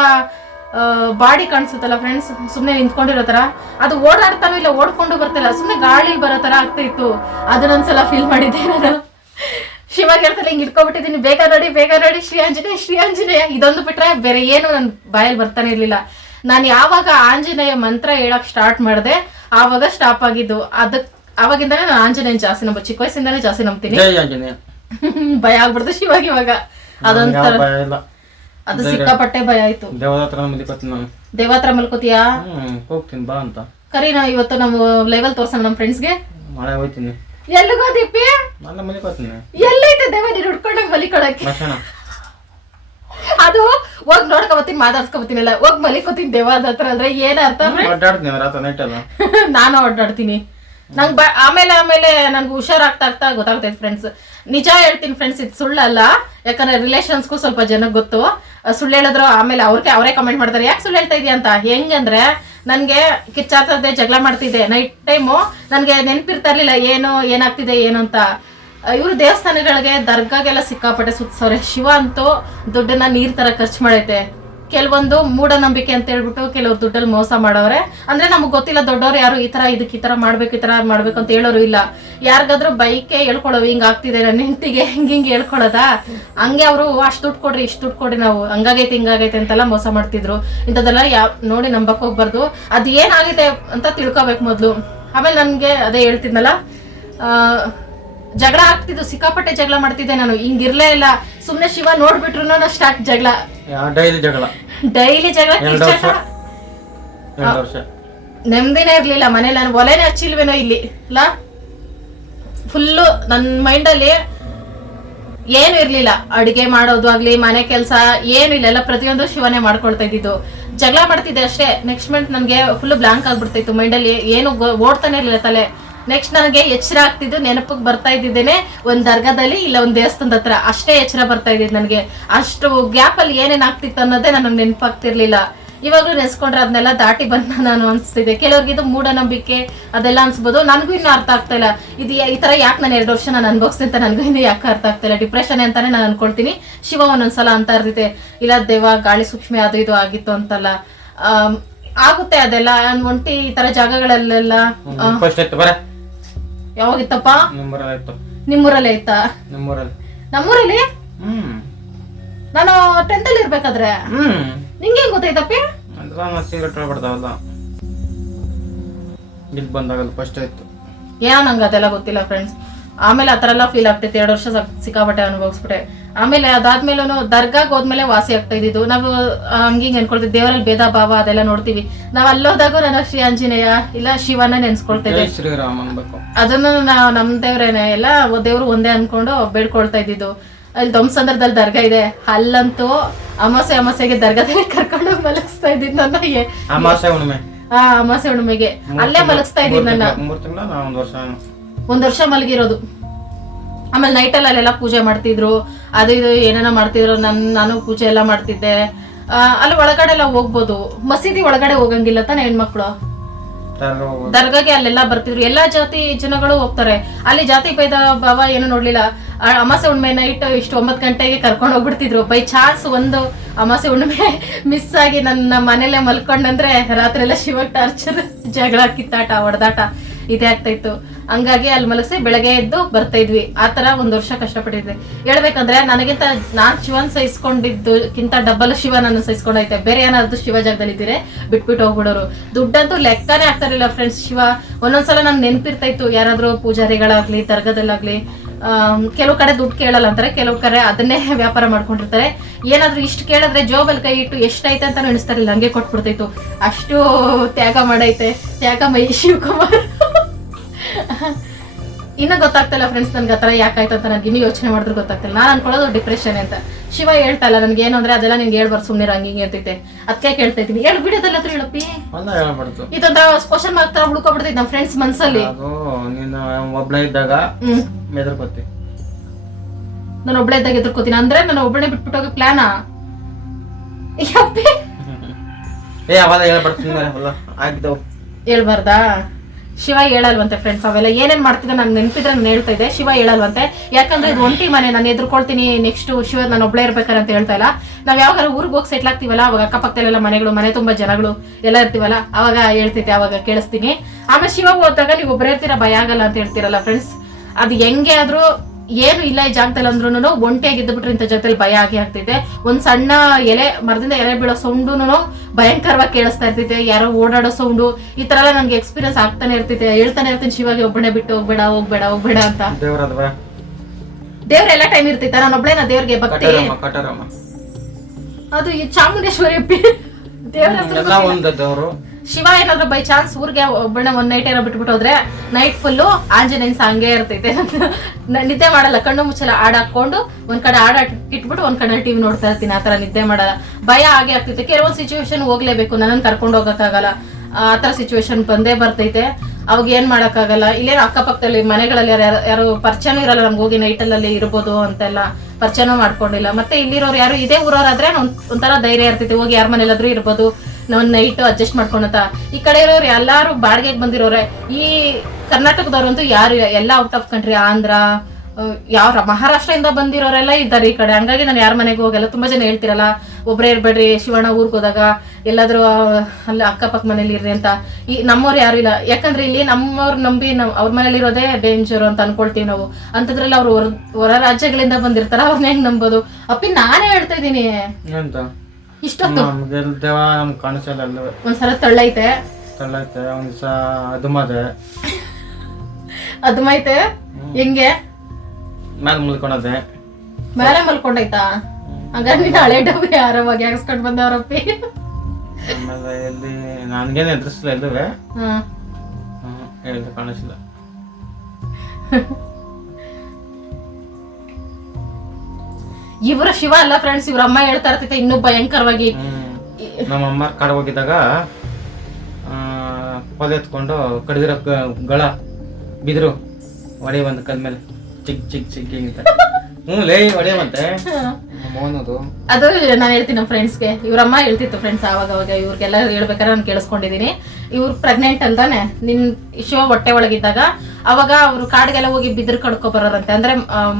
ಬಾಡಿ ಕಾಣಿಸುತ್ತಲ್ಲ ಫ್ರೆಂಡ್ಸ್ ಸುಮ್ಮನೆ ನಿಂತ್ಕೊಂಡಿರೋ ತರ. ಅದು ಓಡಾಡ್ತಾನೋ ಇಲ್ಲ ಓಡ್ಕೊಂಡು ಬರ್ತಿಲ್ಲ ಸುಮ್ಮನೆ ಗಾಳಿ ಬರೋ ತರ ಆಗ್ತಾ ಇತ್ತು. ಅದನ್ನೊಂದ್ಸಲ ಫೀಲ್ ಮಾಡಿದ್ದೆ ನಾನು. ಶಿವಾಗ ಕೇಳ್ತಾರೆ ಹಿಂಗ್ ಇಟ್ಕೊಬಿಟ್ಟಿದೀನಿ ಬೇಗ ನೋಡಿ ಬೇಗ ನೋಡಿ ಶ್ರೀ ಆಂಜನೇಯ ಶ್ರೀ ಆಂಜನೇಯ ಇದೊಂದು ಬಿಟ್ರೆ ಬೇರೆ ಏನು ನನ್ ಬಾಯಲ್ಲಿ ಬರ್ತಾನೆ ಇರ್ಲಿಲ್ಲ. ನಾನು ಯಾವಾಗ ಆಂಜನೇಯ ಮಂತ್ರ ಹೇಳಕ್ ಸ್ಟಾರ್ಟ್ ಮಾಡಿದೆ ಆವಾಗ ಸ್ಟಾಪ್ ಆಗಿದ್ದು. ಅದಕ್ ಅವಾಗಿಂದಾನೇ ನಾನು ಆಂಜನೇಯ ಜಾಸ್ತಿ ನಂಬ ಚಿಕ್ಕ ವಯಸ್ಸಿಂದಾನೇ ಜಾಸ್ತಿ ನಂಬ್ತೀನಿ. ಭಯ ಆಗ್ಬಿಡ್ತು ಶಿವಾಗ ಇವಾಗ. ಅದೊಂಥರ ಅದು ಸಿಕ್ಕಾಪಟ್ಟೆ ಭಯ ಆಯ್ತು. ದೇವತ್ರ ಮಲ್ಕೋತಿಯಾ? ಹ್ಮ್ ಹೋಗ್ತೀನಿ ಬಾ ಅಂತ. ಕರಿ ನಾ ಇವತ್ತು ನಮ್ಮ ಲೆವೆಲ್ ತೋರ್ಸೋಣ ನಮ್ಮ ಫ್ರೆಂಡ್ಸ್ಗೆ ಮಳೆ ಹೋಯ್ತೀನಿ. ಎಲ್ಲಿಗೋ ದಿಪ್ಪಿ ನನ್ನ ಮನೆ ಹೋಗ್ತೀನಿ ಎಲ್ಲೈತೆ ದೇವ ನೀನು ಹುಡ್ಕೊಂಡೋಗಿ ಮಲಿಕೊಳಕ್ಕೆ? ಅದು ಹೋಗಿ ನೋಡ್ಕೊಬತ್ತೀನಿ ಮಾತಾಡ್ಸ್ಕೊಬತ್ತೀನಿ ಹೋಗಿ ಹೋಗ್ ಮಲಿಕೋತೀನಿ ದೇವಾದ ಹತ್ರ ಅಂದ್ರೆ ಏನ್ ಅರ್ಥ ಒಡ್ಡಾಡ್ತೀನಿ ನೈಟ್ ಅಲ್ಲ ನಾನು ಓಡಾಡ್ತೀನಿ ನಂಗೆ ಬ ಆಮೇಲೆ ಆಮೇಲೆ ನನಗೆ ಹುಷಾರಾಗ್ತಾ ಆಗ್ತಾ ಗೊತ್ತಾಗ್ತೈತೆ ಫ್ರೆಂಡ್ಸ್ ನಿಜ ಹೇಳ್ತೀನಿ ಫ್ರೆಂಡ್ಸ್ ಇದು ಸುಳ್ಳಲ್ಲ. ಯಾಕಂದ್ರೆ ರಿಲೇಷನ್ಸ್ಗೂ ಸ್ವಲ್ಪ ಜನಕ್ಕೆ ಗೊತ್ತು. ಸುಳ್ಳು ಹೇಳಿದ್ರು ಆಮೇಲೆ ಅವ್ರಿಗೆ ಅವರೇ ಕಮೆಂಟ್ ಮಾಡ್ತಾರೆ ಯಾಕೆ ಸುಳ್ಳು ಹೇಳ್ತಾ ಇದೀಯ ಅಂತ? ಹೆಂಗಂದ್ರೆ ನನಗೆ ಕಿಚ್ಚಾತದೆ ಜಗಳ ಮಾಡ್ತಿದ್ದೆ ನೈಟ್ ಟೈಮು ನನಗೆ ನೆನಪಿರ್ತಾ ಇರ್ಲಿಲ್ಲ, ಏನು, ಏನಾಗ್ತಿದೆ, ಏನು ಅಂತ. ಇವರು ದೇವಸ್ಥಾನಗಳಿಗೆ ದರ್ಗಾಗೆಲ್ಲ ಸಿಕ್ಕಾಪಟ್ಟೆ ಸುತ್ತಸೋರೆ ಶಿವ ಅಂತೂ ದುಡ್ಡನ್ನ ನೀರ್ ತರ ಖರ್ಚು ಮಾಡೈತೆ. ಕೆಲವೊಂದು ಮೂಢನಂಬಿಕೆ ಅಂತ ಹೇಳ್ಬಿಟ್ಟು ಕೆಲವ್ರು ದುಡ್ಡಲ್ಲಿ ಮೋಸ ಮಾಡೋರೆ ಅಂದ್ರೆ ನಮ್ಗೆ ಗೊತ್ತಿಲ್ಲ ದೊಡ್ಡವ್ರು ಯಾರು ಈ ತರ ಇದಕ್ಕೆ ಈ ತರ ಮಾಡ್ಬೇಕು ಈ ತರ ಮಾಡ್ಬೇಕು ಅಂತ ಹೇಳೋರು ಇಲ್ಲ. ಯಾರಿಗಾದ್ರೂ ಬೈಕೆ ಹೇಳ್ಕೊಳವು ಹಿಂಗ್ ಆಗ್ತಿದೆ ನನ್ನ ಹೆಂಡತಿಗೆ ಹಿಂಗ್ ಹಿಂಗ್ ಹೇಳ್ಕೊಳೋದಾ ಹಂಗೆ ಅವರು ಅಷ್ಟು ದುಡ್ಡು ಕೊಡ್ರಿ ಇಷ್ಟು ದುಡ್ಡು ಕೊಡ್ರಿ ನಾವು ಹಂಗಾಗೈತೆ ಹಿಂಗಾಗೈತೆ ಅಂತೆಲ್ಲ ಮೋಸ ಮಾಡ್ತಿದ್ರು. ಇಂಥದ್ದೆಲ್ಲ ಯಾವ ನೋಡಿ ನಂಬಕ್ ಹೋಗ್ಬಾರ್ದು. ಅದ್ ಏನಾಗಿದೆ ಅಂತ ತಿಳ್ಕೊಬೇಕು ಮೊದ್ಲು. ಆಮೇಲೆ ನನ್ಗೆ ಅದೇ ಹೇಳ್ತಿದ್ನಲ್ಲ ಆ, ಜಗಳ ಆಗ್ತಿದ್ದು ಸಿಕ್ಕಾಪಟ್ಟೆ ಜಗಳ ಮಾಡ್ತಿದ್ದೆ ನಾನು. ಹಿಂಗಿರ್ಲೇ ಇಲ್ಲ. ಸುಮ್ನೆ ಶಿವ ನೋಡ್ಬಿಟ್ರು ಸ್ಟಾರ್ಟ್ ಜಗಳ. ಡೈಲಿ ಜಗಳ. ಡೈಲಿ ಜಗಳ ನೆಮ್ಮದಿನೇ ಇರ್ಲಿಲ್ಲ. ಮನೇಲಿ ನಾನು ಒಲೆನೇ ಹಚ್ಚಿಲ್ವೇನೋ ಇಲ್ಲಿ. ಅಲ್ಲ ಫುಲ್ಲು ನನ್ನ ಮೈಂಡಲ್ಲಿ ಏನು ಇರ್ಲಿಲ್ಲ. ಅಡಿಗೆ ಮಾಡೋದು ಆಗ್ಲಿ ಮನೆ ಕೆಲಸ ಏನು ಇಲ್ಲ. ಎಲ್ಲ ಪ್ರತಿಯೊಂದು ಶಿವನೇ ಮಾಡ್ಕೊಳ್ತಾ ಇದ್ದಿದ್ದು. ಜಗಳ ಮಾಡ್ತಿದ್ದೆ ಅಷ್ಟೇ. ನೆಕ್ಸ್ಟ್ ಮಂತ್ ನನಗೆ ಫುಲ್ ಬ್ಲಾಂಕ್ ಆಗ್ಬಿಡ್ತಾಯಿತ್ತು ಮೈಂಡಲ್ಲಿ ಏನು ಓಡ್ತಾನೆ ಇರಲಿಲ್ಲ ತಲೆ. ನೆಕ್ಸ್ಟ್ ನನಗೆ ಎಚ್ಚರ ಆಗ್ತಿದ್ದು, ನೆನಪಿಗೆ ಬರ್ತಾ ಇದ್ದಿದ್ದೇನೆ, ಒಂದ್ ದರ್ಗಾದಲ್ಲಿ ಇಲ್ಲ ಒಂದ್ ದೇವಸ್ಥಾನದ ಹತ್ರ. ಅಷ್ಟೇ ಎಚ್ಚರ ಬರ್ತಾ ಇದ್ದಿದ್ದು ನನಗೆ. ಅಷ್ಟು ಗ್ಯಾಪಲ್ಲಿ ಏನೇನ್ ಆಗ್ತಿತ್ತು ಅನ್ನೋದೇ ನನಗೆ ನೆನಪಾಗ್ತಿರ್ಲಿಲ್ಲ. ಇವಾಗಲೂ ನೆನೆಸ್ಕೊಂಡ್ರೆ ಅದನ್ನೆಲ್ಲ ದಾಟಿ ಬಂದ ನಾನು ಅನ್ಸ್ತಿದೆ ಕೆಲವ್ರಿಗೆ ಇದು ಮೂಢನಂಬಿಕೆ, ಅದೆಲ್ಲ ಅನ್ಸ್ಬೋದು. ನನಗೂ ಇನ್ನೂ ಅರ್ಥ ಆಗ್ತಾ ಇಲ್ಲ. ಇದು ಈ ತರ ಯಾಕೆ ನಾನು ಎರಡು ವರ್ಷ ನಾನು ಅನ್ಭವಿಸ್ತೀನಿ ಅಂತ ನನಗೂ ಇನ್ನೂ ಯಾಕೆ ಅರ್ಥ ಆಗ್ತಾ ಇಲ್ಲ. ಡಿಪ್ರೆಷನ್ ಅಂತಾನೆ ನಾನು ಅನ್ಕೊಳ್ತೀನಿ. ಶಿವ ಒಂದೊಂದ್ಸಲ ಅಂತ ಇರ್ತೈತೆ ಇಲ್ಲ ದೇವ ಗಾಳಿ ಸೂಕ್ಷ್ಮ ಅದು ಇದು ಆಗಿತ್ತು ಅಂತಲ್ಲ. ಆಗುತ್ತೆ ಅದೆಲ್ಲ. ಒಂಟಿ ಈ ತರ ಜಾಗಗಳಲ್ಲೆಲ್ಲ ಯಾವಾಗಿತ್ತಪ್ಪ? ನಿಮ್ಮೂರಲ್ಲೇ ಇತ್ತು ನಿಮ್ಮೂರಲ್ಲಿ. ಆಯ್ತಾ ನಿಮ್ಮೂರಲ್ಲಿ? ನಮ್ಮೂರಲ್ಲಿ ಹ್ಮ್. ನಾನು ಟೆಂತ್ ಅಲ್ಲಿ ಇರ್ಬೇಕಾದ್ರೆ? ಹ್ಮ್. ನಿಂಗೆ ಗೊತ್ತಾಯ್ತಪ್ಪಿ? ಅಂದ್ರೆ ಮತ್ತೆ ಸಿಗರೇಟ್ ಬಿಡ್ತಾವಲ್ಲ ಇಲ್ಲಿ ಬಂದಾಗಲ್ಲ ಫಸ್ಟ್ ಆಯ್ತು. ಏನ ನಂಗೆ ಅದೆಲ್ಲ ಗೊತ್ತಿಲ್ಲ ಫ್ರೆಂಡ್ಸ್ ಆಮೇಲೆ ಆ ಥರ ಎಲ್ಲ ಫೀಲ್ ಆಗ್ತೈತಿ ಎರಡು ವರ್ಷ ಸಾಕ್- ಸಿಕ್ಕಾಪಟ್ಟೆ ಅನುಭವಿಸ್ಬಿಟ್ಟೆ. ಆಮೇಲೆ ಅದಾದ್ಮೇಲೂ ದರ್ಗಾಗ್ ಹೋದ್ಮೇಲೆ ವಾಸಿ ಆಗ್ತಾ ಇದ್ದಿದ್ದು. ನಾವು ಹಂಗಿಂಗ್ ಅನ್ಕೊಳ್ತೀವಿ. ದೇವರಲ್ಲಿ ಭೇದ ಭಾವ ಅದೆಲ್ಲ ನೋಡ್ತೀವಿ. ನಾವ್ ಅಲ್ಲೋದಾಗೂ ನಾನು ಶ್ರೀ ಆಂಜನೇಯ ಇಲ್ಲ ಶಿವನ ನೆನ್ಸ್ಕೊಳ್ತೇವೆ. ಅದನ್ನು ನಾವು ನಮ್ ದೇವ್ರೇನೆ ಎಲ್ಲ ದೇವ್ರು ಒಂದೇ ಅನ್ಕೊಂಡು ಬೇಡ್ಕೊಳ್ತಾ ಇದ್ದಿದ್ದು. ಅಲ್ಲಿ ದೊಮ್ಸಂದ್ರದಲ್ಲಿ ದರ್ಗಾ ಇದೆ. ಅಲ್ಲಂತೂ ಅಮಾಸೆ ಅಮಾಸೆಗೆ ದರ್ಗಾದಲ್ಲಿ ಕರ್ಕೊಂಡು ಮಲಗಿಸ್ತಾ ಇದ್ದೀನಿ ನನ್ನ ಅಮಾಸೆ ಹುಣ್ಣಿಮೆ. ಆ ಅಮಾಸೆ ಹುಣ್ಣಿಮೆಗೆ. ಅಲ್ಲೇ ಮಲಗಿಸ್ತಾ ಇದ್ದೀನಿ ನನ್ನ. ಒಂದ್ ವರ್ಷ ಮಲಗಿರೋದು. ಆಮೇಲೆ ನೈಟಲ್ಲಿ ಅಲ್ಲೆಲ್ಲ ಪೂಜೆ ಮಾಡ್ತಿದ್ರು. ಅದು ಇದು ಏನೇನೋ ಮಾಡ್ತಿದ್ರು. ನನ್ ನಾನು ಪೂಜೆ ಎಲ್ಲ ಮಾಡ್ತಿದ್ದೆ. ಅಲ್ಲಿ ಒಳಗಡೆ ಎಲ್ಲ ಹೋಗ್ಬೋದು. ಮಸೀದಿ ಒಳಗಡೆ ಹೋಗಂಗಿಲ್ಲ ತಾನೇ ಹೆಣ್ಮಕ್ಳು? ದರ್ಗಾಗೆ ಅಲ್ಲೆಲ್ಲ ಬರ್ತಿದ್ರು. ಎಲ್ಲಾ ಜಾತಿ ಜನಗಳು ಹೋಗ್ತಾರೆ. ಅಲ್ಲಿ ಜಾತಿ ಭೇದ ಭಾವ ಏನು ನೋಡ್ಲಿಲ್ಲ. ಅಮಾಸೆ ಹುಣ್ಣಿಮೆ ನೈಟ್ ಇಷ್ಟು ಒಂಬತ್ತು ಗಂಟೆಗೆ ಕರ್ಕೊಂಡು ಹೋಗ್ಬಿಡ್ತಿದ್ರು. ಬೈ ಚಾನ್ಸ್ ಒಂದು ಅಮಾಸೆ ಹುಣ್ಣಿಮೆ ಮಿಸ್ ಆಗಿ ನನ್ನ ಮನೇಲೆ ಮಲ್ಕೊಂಡಂದ್ರೆ ರಾತ್ರಿ ಎಲ್ಲ ಶಿವ ಟಾರ್ಚರ್ ಜಗಳ ಕಿತ್ತಾಟ ಹೊಡೆದಾಟ. ಇದೇ ಆಗ್ತಾ ಇತ್ತು. ಹಂಗಾಗಿ ಅಲ್ಲಿ ಮಲಗಿಸಿ ಬೆಳಗ್ಗೆ ಎದ್ದು ಬರ್ತಾ ಇದ್ವಿ. ಆ ತರ ಒಂದ್ ವರ್ಷ ಕಷ್ಟಪಟ್ಟಿದ್ವಿ ಹೇಳ್ಬೇಕಂದ್ರೆ ನನಗಿಂತ ನಾನ್ ಶಿವನ್ ಸಹಿಸ್ಕೊಂಡಿದ್ದುಕ್ಕಿಂತ ಡಬಲ್ ಶಿವ ನನ್ನ ಸಹಿಸ್ಕೊಂಡೈತೆ. ಬೇರೆ ಏನಾದ್ರು ಶಿವ ಜಾಗದಲ್ಲಿ ಇದ್ದೀರಿ, ಬಿಟ್ಬಿಟ್ಟು ಹೋಗ್ಬಿಡೋರು. ದುಡ್ಡಂತೂ ಲೆಕ್ಕನೇ ಆಗ್ತಾ ಇರಲಿಲ್ಲ ಫ್ರೆಂಡ್ಸ್ ಶಿವ. ಒಂದೊಂದ್ಸಲ ನಮ್ಗೆ ನೆನಪಿರ್ತಾ ಇತ್ತು ಯಾರಾದ್ರೂ ಪೂಜಾರಿಗಳಾಗ್ಲಿ ದರ್ಗದಲ್ಲಾಗ್ಲಿ ಕೆಲವು ಕಡೆ ದುಡ್ಡು ಕೇಳಲ್ಲ ಅಂತಾರೆ, ಕೆಲವು ಕಡೆ ಅದನ್ನೇ ವ್ಯಾಪಾರ ಮಾಡ್ಕೊಂಡಿರ್ತಾರೆ. ಏನಾದ್ರೂ ಇಷ್ಟು ಕೇಳಿದ್ರೆ ಜೋಬಲ್ ಕೈ ಇಟ್ಟು ಎಷ್ಟೈತೆ ಅಂತ ಎಣಿಸ್ತಾರಿಲ್ಲ ಹಂಗೆ ಕೊಟ್ಬಿಡ್ತೈತು ಅಷ್ಟು ತ್ಯಾಗ ಮಾಡೈತೆ. ತ್ಯಾಗ ಮೈ ಶಿವಕುಮಾರ್. ಇನ್ನ ಗೊತ್ತಾಗ್ತಿಲ್ಲ ಫ್ರೆಂಡ್ಸ್ ನನ್ಗೆ ಆ ಥರ ಯಾಕಾಯ್ತು ಅಂತ ನನಗೆ ಇನ್ನೂ ಯೋಚನೆ ಮಾಡಿದ್ರು ಗೊತ್ತಾಗ್ತಿಲ್ಲ. ನಾನು ಅನ್ಕೊಳ್ಳೋದು ಡಿಪ್ರೆಷನ್ ಅಂತ. ಶಿವ ಹೇಳ್ತಾ ಇಲ್ಲ ನನಗೆ ಏನು ಅಂದ್ರೆ ಅದೆಲ್ಲ ನಿಂಗೆ ಹೇಳ್ಬಾರ್ದು ಸುಮ್ಮನೆ ಹಂಗಿಂಗೆ ಅಂತೈತೆ ಅದಕ್ಕೆ ಕೇಳ್ತಾ ಇದ್ದೀನಿ. ಹೇಳು ಬಿಡೋದಲ್ಲ ಹತ್ರ ಹೇಳಪ್ಪಿ. ಇದೊಂಥರ ಕ್ವಶನ್ ಮಾರ್ಕ್ ಹುಡ್ಕೊಬಿಡ್ತೈತೆ ನಮ್ಮ ಫ್ರೆಂಡ್ಸ್ ಮನಸ್ಸಲ್ಲಿ ನೀನು ಒಬ್ಳ ಇದ್ದಾಗ ಹ್ಮ್. ಮೆದರ್ಕೋತಿ ನಾನು ಒಬ್ಳೆ ಇದ್ದಾಗ ಎದುರ್ಕೋತೀನಿ ಅಂದ್ರೆ ನಾನು ಒಬ್ಬಳೇ ಬಿಟ್ಬಿಟ್ಟು ಹೋಗಿ ಪ್ಲಾನಾ ಯಪ್ಪಿ. ಏ ಅವಾಗ ಹೇಳ್ಬಾರ್ದು ಸುಮ್ಮನೆ ಅಲ್ಲ ಆಗಿದ್ದವು ಹೇಳ್ಬಾರ್ದಾ? ಶಿವ ಹೇಳಲ್ವಂತೆ ಫ್ರೆಂಡ್ಸ್ ಅವೆಲ್ಲ ಏನೇನ್ ಮಾಡ್ತಿದ್ದೆ ನಾನು ನೆನಪಿದ್ರೆ ನಾನು ಹೇಳ್ತಾ ಇದ್ದೆ. ಶಿವ ಹೇಳಲ್ವಂತೆ. ಯಾಕಂದ್ರೆ ಇದು ಒಂಟಿ ಮನೆ, ನಾನು ಎದುರ್ಕೊಳ್ತೀನಿ ನೆಕ್ಸ್ಟ್ ಶಿವ ನಾನು ಒಬ್ಳೇ ಅಂತ ಹೇಳ್ತಾ ಇಲ್ಲ. ನಾವ್ ಯಾವಾಗ ಊರಿಗೆ ಹೋಗಿ ಸೆಟ್ಲ್ ಆಗ್ತಿವಲ್ಲ, ಅವಾಗ ಅಕ್ಕಪಕ್ಕದಲ್ಲೆಲ್ಲ ಮನೆಗಳು, ಮನೆ ತುಂಬಾ ಜನಗಳು ಎಲ್ಲ ಇರ್ತೀವಲ್ಲ, ಅವಾಗ ಹೇಳ್ತೈತೆ ಅವಾಗ ಕೇಳಿಸ್ತೀನಿ. ಆಮೇಲೆ ಶಿವ ಹೋದಾಗ ನೀವು ಒಬ್ಬರೇ ಇರ್ತೀರಾ, ಭಯ ಆಗಲ್ಲ ಅಂತ ಹೇಳ್ತೀರಲ್ಲ ಫ್ರೆಂಡ್ಸ್ ಅದು ಹೆಂಗೆ ಆದ್ರೂ ಏನು ಇಲ್ಲ ಈ ಜಾಗದಲ್ಲಿ ಅಂದ್ರೂ ಒಂಟಿಯಾಗಿ ಇದ್ದು ಬಿಟ್ರೆ ಇಂಥ ಜಾಗದಲ್ಲಿ ಭಯ ಆಗಿ ಆಗ್ತೈತೆ ಒಂದ್ ಸಣ್ಣ ಎಲೆ ಮರದಿಂದ ಎಲೆ ಬೀಳೋ ಸೌಂಡುನು ಭಯಂಕರವಾಗಿ ಕೇಳಿಸ್ತಾ ಇರ್ತೈತೆ ಯಾರೋ ಓಡಾಡೋ ಸೌಂಡು ಈ ತರ ಎಲ್ಲ ನನ್ಗೆ ಎಕ್ಸ್ಪೀರಿಯನ್ಸ್ ಆಗ್ತಾನೆ ಇರ್ತೈತೆ ಹೇಳ್ತಾನೆ ಇರ್ತೀನಿ ಶಿವಾಗಿ ಒಬ್ಬನೇ ಬಿಟ್ಟು ಹೋಗ್ಬೇಡ ಹೋಗ್ಬೇಡ ಹೋಗ್ಬೇಡ ಅಂತ. ದೇವ್ರ ಎಲ್ಲ ಟೈಮ್ ಇರ್ತೈತೆ ನಾನು ಒಬ್ಳೇನ ದೇವ್ರಿಗೆ ಭಕ್ತಿ. ಅದು ಈ ಚಾಮುಂಡೇಶ್ವರಿ ದೇವ್ರ ದೇವ್ರ. ಶಿವ ಏನಾದ್ರು ಬೈ ಚಾನ್ಸ್ ಊರಿಗೆ ಒಬ್ಬಣ್ಣ ಒಂದ್ ನೈಟ್ ಏನೋ ಬಿಟ್ಬಿಟ್ಟು ಹೋದ್ರೆ ನೈಟ್ ಫುಲ್ಲು ಆಂಜನೇಯನ್ ಸಾಂಗೇ ಇರ್ತೈತೆ. ನಿದ್ದೆ ಮಾಡಲ್ಲ, ಕಣ್ಣು ಮುಚ್ಚಲ್ಲ, ಹಾಡ್ ಹಾಕೊಂಡು ಒಂದ್ ಕಡೆ ಹಾಡ್ ಇಟ್ಬಿಟ್ಟು ಒಂದ್ ಕಡೆ ಟಿವಿ ನೋಡ್ತಾ ಇರ್ತೀನಿ ಆತರ ನಿದ್ದೆ ಮಾಡಲ್ಲ. ಭಯ ಹಾಗೆ ಆಗ್ತೈತೆ ಕೆಲವೊಂದು ಸಿಚುವೇಶನ್ ಹೋಗ್ಲೇಬೇಕು ನನ್ನನ್ನು ಕರ್ಕೊಂಡು ಹೋಗಕ್ಕಾಗಲ್ಲ. ಆ ತರ ಸಿಚುವೇಶನ್ ಬಂದೇ ಬರ್ತೈತೆ. ಅವಾಗ ಏನ್ ಮಾಡಕ್ಕಾಗಲ್ಲ. ಇಲ್ಲೇನು ಅಕ್ಕಪಕ್ಕದಲ್ಲಿ, ಮನೆಗಳಲ್ಲಿ ಯಾರು ಯಾರು ಪರಿಚಯನೂ ಇರಲ್ಲ, ನಮ್ಗೆ ಹೋಗಿ ನೈಟಲ್ಲಿ ಇರ್ಬೋದು ಅಂತೆಲ್ಲ. ಪರಿಚಯನೂ ಮಾಡ್ಕೊಂಡಿಲ್ಲ. ಮತ್ತೆ ಇಲ್ಲಿರೋರು ಯಾರು, ಇದೇ ಊರವ್ರಾದ್ರೆ ಒಂಥರ ಧೈರ್ಯ ಇರ್ತೈತಿ ಹೋಗಿ ಯಾರ ಮನೇಲಾದ್ರೂ ಇರ್ಬೋದು. ನಾವು ನೈಟ್ ಅಡ್ಜಸ್ಟ್ ಮಾಡ್ಕೊಳತ ಈ ಕಡೆ ಇರೋರು ಎಲ್ಲಾರು ಬಾಡಿಗೆಗೆ ಬಂದಿರೋರೆ. ಈ ಕರ್ನಾಟಕದವ್ರಂತೂ ಯಾರು ಎಲ್ಲ ಔಟ್ ಆಫ್ ಕಂಟ್ರಿ ಆಂಧ್ರ ಯಾವ ಮಹಾರಾಷ್ಟ್ರದಿಂದ ಬಂದಿರೋರೆಲ್ಲ ಇದ್ದಾರೆ ಈ ಕಡೆ. ಹಂಗಾಗಿ ನಾನು ಯಾರ ಮನೆಗೆ ಹೋಗಲ್ಲ. ತುಂಬಾ ಜನ ಹೇಳ್ತಿರಲ್ಲ ಒಬ್ಬರೇ ಇರ್ಬೇಡ್ರಿ, ಶಿವಣ್ಣ ಊರ್ಗ್ ಹೋದಾಗ ಎಲ್ಲಾದ್ರೂ, ಅಲ್ಲಿ, ಅಕ್ಕಪಕ್ಕ ಮನೇಲಿ ಇರ್ರಿ ಅಂತ. ಈ ನಮ್ಮವ್ರು ಯಾರು ಇಲ್ಲ. ಯಾಕಂದ್ರೆ ಇಲ್ಲಿ ನಮ್ಮವ್ರು ನಂಬಿ ನಮ್ಮ ಅವ್ರ ಮನೇಲಿ ಇರೋದೇ ಡೇಂಜರ್ ಅಂತ ಅನ್ಕೊಳ್ತೀವಿ ನಾವು. ಅಂತದ್ರಲ್ಲಿ ಅವ್ರು ಹೊರ ರಾಜ್ಯಗಳಿಂದ ಬಂದಿರ್ತಾರ ಅವ್ರನ್ನ ಹೆಂಗ್ ನಂಬೋದು? ಅಪ್ಪಿ, ನಾನೇ ಹೇಳ್ತಾ ಇದ್ದೀನಿ. ಇಷ್ಟೊತ್ತು? ನಮ್ಗೆ ದೇವ ನಮ್ಗೆ ಕಾಣಿಸಲ್ಲ ತಳ್ಳ ಒಂದ್ಸಲ ತಳ್ಳೈತೆ. ತಳ್ಳೈತೆ ಒಂದ್ಸ ಅದುಮದೆ. ಅದು ಮಾದೆ ಅದ್ಮೈತೆ ಹೆಂಗೆ? ಮ್ಯಾಲ ಮುಳ್ಕೊಳದೆ ಮೇಲೆ ಮಲ್ಕೊಂಡೈತಾ? ಹಂಗಾರೆ ನೀನ್ ಹಳೆ ಡಬ್ಬಿ ಆರಾಮಾಗಿ ಹಾಕ್ಸ್ಕೊಂಡ್ ಬಂದವರಪ್ಪಿ. ಆಮೇಲೆ ಎಲ್ಲಿ ನನ್ಗೇನು ಎದುರಿಸಲ್ಲ ಎಲ್ಲವೇ. ಹ್ಮ್. ಕಾಣಿಸಿಲ್ಲ ಇವ್ರ ಶಿವ ಅಲ್ಲ ಫ್ರೆಂಡ್ಸ್ ಇವ್ರ ಅಮ್ಮ ಹೇಳ್ತಾ ಇರ್ತೈತೆ ಇನ್ನೂ ಭಯಂಕರವಾಗಿ. ನಮ್ಮ ಅಮ್ಮ ಕಾಡು ಹೋಗಿದ್ದಾಗ ಪೊದೆ ಎತ್ಕೊಂಡು ಕಡಿದಿರೋ ಗಳ ಬಿದ್ರು ಒಡೆ ಒಂದು ಕಲ್ಮೇಲೆ ಮೇಲೆ. ಚಿಕ್ ಚಿಕ್ ಚಿಕ್ ಹಿಂಗಿಂತ ಹ್ಞೂ ಲೇ ಹೊಡೆಯವಂತೆ ಮೋನದು ಅದು. ನಾನು ಹೇಳ್ತೀನಿ ನಮ್ಮ ಫ್ರೆಂಡ್ಸ್ಗೆ ಇವ್ರಮ್ಮ ಹೇಳ್ತಿತ್ತು ಫ್ರೆಂಡ್ಸ್ ಆವಾಗ ಅವಾಗ ಇವ್ರಿಗೆಲ್ಲ ಹೇಳ್ಬೇಕಾದ್ರೆ ನಾನು ಕೇಳಿಸ್ಕೊಂಡಿದೀನಿ. ಇವ್ರು ಪ್ರೆಗ್ನೆಂಟ್ ಅಲ್ದಾನೆ ನಿನ್ ಶಿವ ಹೊಟ್ಟೆ ಒಳಗಿದ್ದಾಗ ಅವಾಗ ಅವ್ರು ಕಾಡ್ಗೆಲ್ಲ ಹೋಗಿ ಬಿದ್ರ ಕಡ್ಕೊ ಬರೋರಂತೆ. ಅಂದ್ರೆ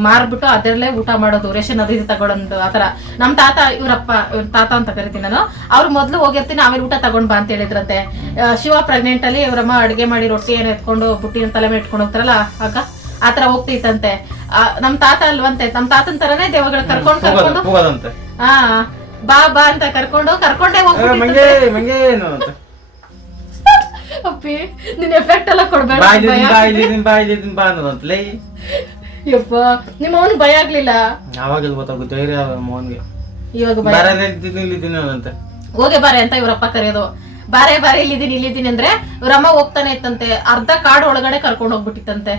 ಮಾರ್ಬಿಟ್ಟು ಅದರಲ್ಲೇ ಊಟ ಮಾಡೋದು ರೇಷನ್ ಅದು ಇದು ತಗೊಳೋದು ಆತರ ನಮ್ ತಾತ ಇವ್ರಪ್ಪ ಇವ್ರ ತಾತ ಅಂತ ಕರಿತೀನಿ ನಾನು. ಅವ್ರು ಮೊದ್ಲು ಹೋಗಿರ್ತೀನಿ ಆಮೇಲೆ ಊಟ ತಗೊಂಡ್ ಬಾ ಅಂತ ಹೇಳಿದ್ರಂತೆ. ಶಿವ ಪ್ರೆಗ್ನೆಂಟ್ ಅಲ್ಲಿ ಇವ್ರಮ್ಮ ಅಡಿಗೆ ಮಾಡಿ ರೊಟ್ಟಿ ಏನ್ ಎತ್ಕೊಂಡು ಬುಟ್ಟಿನ ತಲೆ ಮೇಲೆ ಇಟ್ಕೊಂಡು ಹೋಗ್ತಾರಲ್ಲ ಆಗ ಆತರ ಹೋಗ್ತಿತ್ತಂತೆ. ಆ, ನಮ್ ತಾತ ಅಲ್ವಂತೆ. ನಮ್ ತಾತನ್ ತರನೇ ದೇವಗಳ ಕರ್ಕೊಂಡು ಕರ್ಕೊಂಡು ಹಾ ಆ ಬಾ ಬಾ ಅಂತ ಕರ್ಕೊಂಡು ಕರ್ಕೊಂಡೇ ಏ, ಅಪ್ಪಿ ನಿನ್ ಎಫೆಕ್ಟ್ ಎಲ್ಲ ಕೊಡ್ಬೇಡ ಬಾ ಇಲ್ಲಿದ್ದೀನಿ ಬಾ ಇಲ್ಲಿದ್ದೀನಿ ಬಾ ಇಲ್ಲಿದ್ದೀನಿ ಬಾ ಯಪ್ಪ ನಿಮ್ಮ ಅವನ್ ಭಯ ಆಗ್ಲಿಲ್ಲ? ಯಾವಾಗ ಗೊತ್ತಾಗುತ್ತೆ ಧೈರ್ಯ ಮೋನ್ಗೆ ಇವಾಗ ಭಯ. ಬೇರೆ ಇಲ್ಲಿದ್ದೀನಿ ಅಂತ. ಅನ್ನೋದಂತೆ ಹೋಗೆ ಬಾರೆ ಅಂತ ಇವ್ರಪ್ಪ ಕರೆಯೋದು. ಬಾರೆ ಬಾರೆ ಇಲ್ಲಿದ್ದೀನಿ ಇಲ್ಲಿದ್ದೀನಿ ಅಂದ್ರೆ ಇವ್ರಮ್ಮ ಹೋಗ್ತಾನೆ ಇತ್ತಂತೆ. ಅರ್ಧ ಕಾಡ್ ಒಳಗಡೆ ಕರ್ಕೊಂಡು ಹೋಗ್ಬಿಟ್ಟಿತ್ತಂತೆ.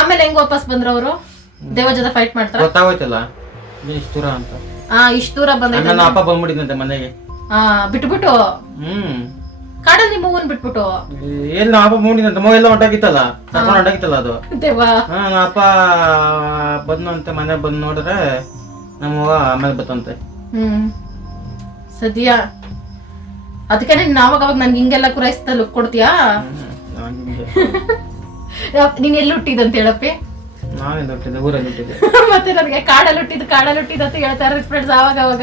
ಆಮೇಲೆ ಹೆಂಗ್ ವಾಪಸ್ ಬಂದ್ರ ಅವರು? ದೇವ ಜೊತೆ ಫೈಟ್ ಮಾಡ್ತಾರೆ? ಗೊತ್ತಾಗೋಯ್ತಲ್ಲ? ಇಷ್ಟು ದೂರ ಅಂತ. ಆ ಇಷ್ಟ ದೂರ ನನ್ನ ಅಪ್ಪ ಬಂದ್ಬಿಟ್ಟಿದ್ದಂತೆ ಮನೆಗೆ. ಹಾ ಬಿಟ್ಬಿಟ್ಟು? ಹ್ಮ್. ಕಾಡಲ್ಲಿ ನಿಮ್ಮ ಬಿಟ್ಬಿಟ್ಟು? ಎಲ್ಲಿ ನಮ್ಮ ಅಪ್ಪ ಮೂಡಿದಂತೆ ಮೋ ಎಲ್ಲ ಹೊಂಟಾಗಿತ್ತಲ್ಲ ಕರ್ಕೊಂಡು ಹೊಂಟಾಗಿತ್ತಲ್ಲ ಅದು? ದೇವಾ ಹಾ ನಮ್ಮ ಅಪ್ಪ ಬಂದಂತೆ ಮನೆ ಬಂದು ನೋಡಿದ್ರೆ ನಮ್ಮವ್ವ ಆಮೇಲೆ ಬತ್ತಂತೆ. ಹ್ಮ್. ಸದ್ಯ. ಅದಕ್ಕೆ ನೀನ್ ಅವಾಗ ಅವಾಗ ನನ್ಗೆ ಹಿಂಗೆಲ್ಲ ಕುರಾಯಿಸ್ತಾ ಲುಕ್ ಕೊಡ್ತೀಯಾ? ನಾನು ಹಿಂಗೆ. ನೀನ್ ಎಲ್ಲಿ ಹುಟ್ಟಿದಂತ ಹೇಳಪ್ಪಿ? ನಾನೆಲ್ಲ ಹುಟ್ಟಿದ್ದೆ? ಊರಲ್ಲಿ ಹುಟ್ಟಿದ್ದೆ. ಮತ್ತೆ ನನಗೆ ಕಾಡಲ್ಲಿ ಹುಟ್ಟಿದ್ದು ಕಾಡಲ್ಲಿ ಹುಟ್ಟಿದ್ದು ಅಂತ ಹೇಳ್ತಾರೆ ಇರೋದು ಫ್ರೆಂಡ್ಸ್ ಅವಾಗ ಅವಾಗ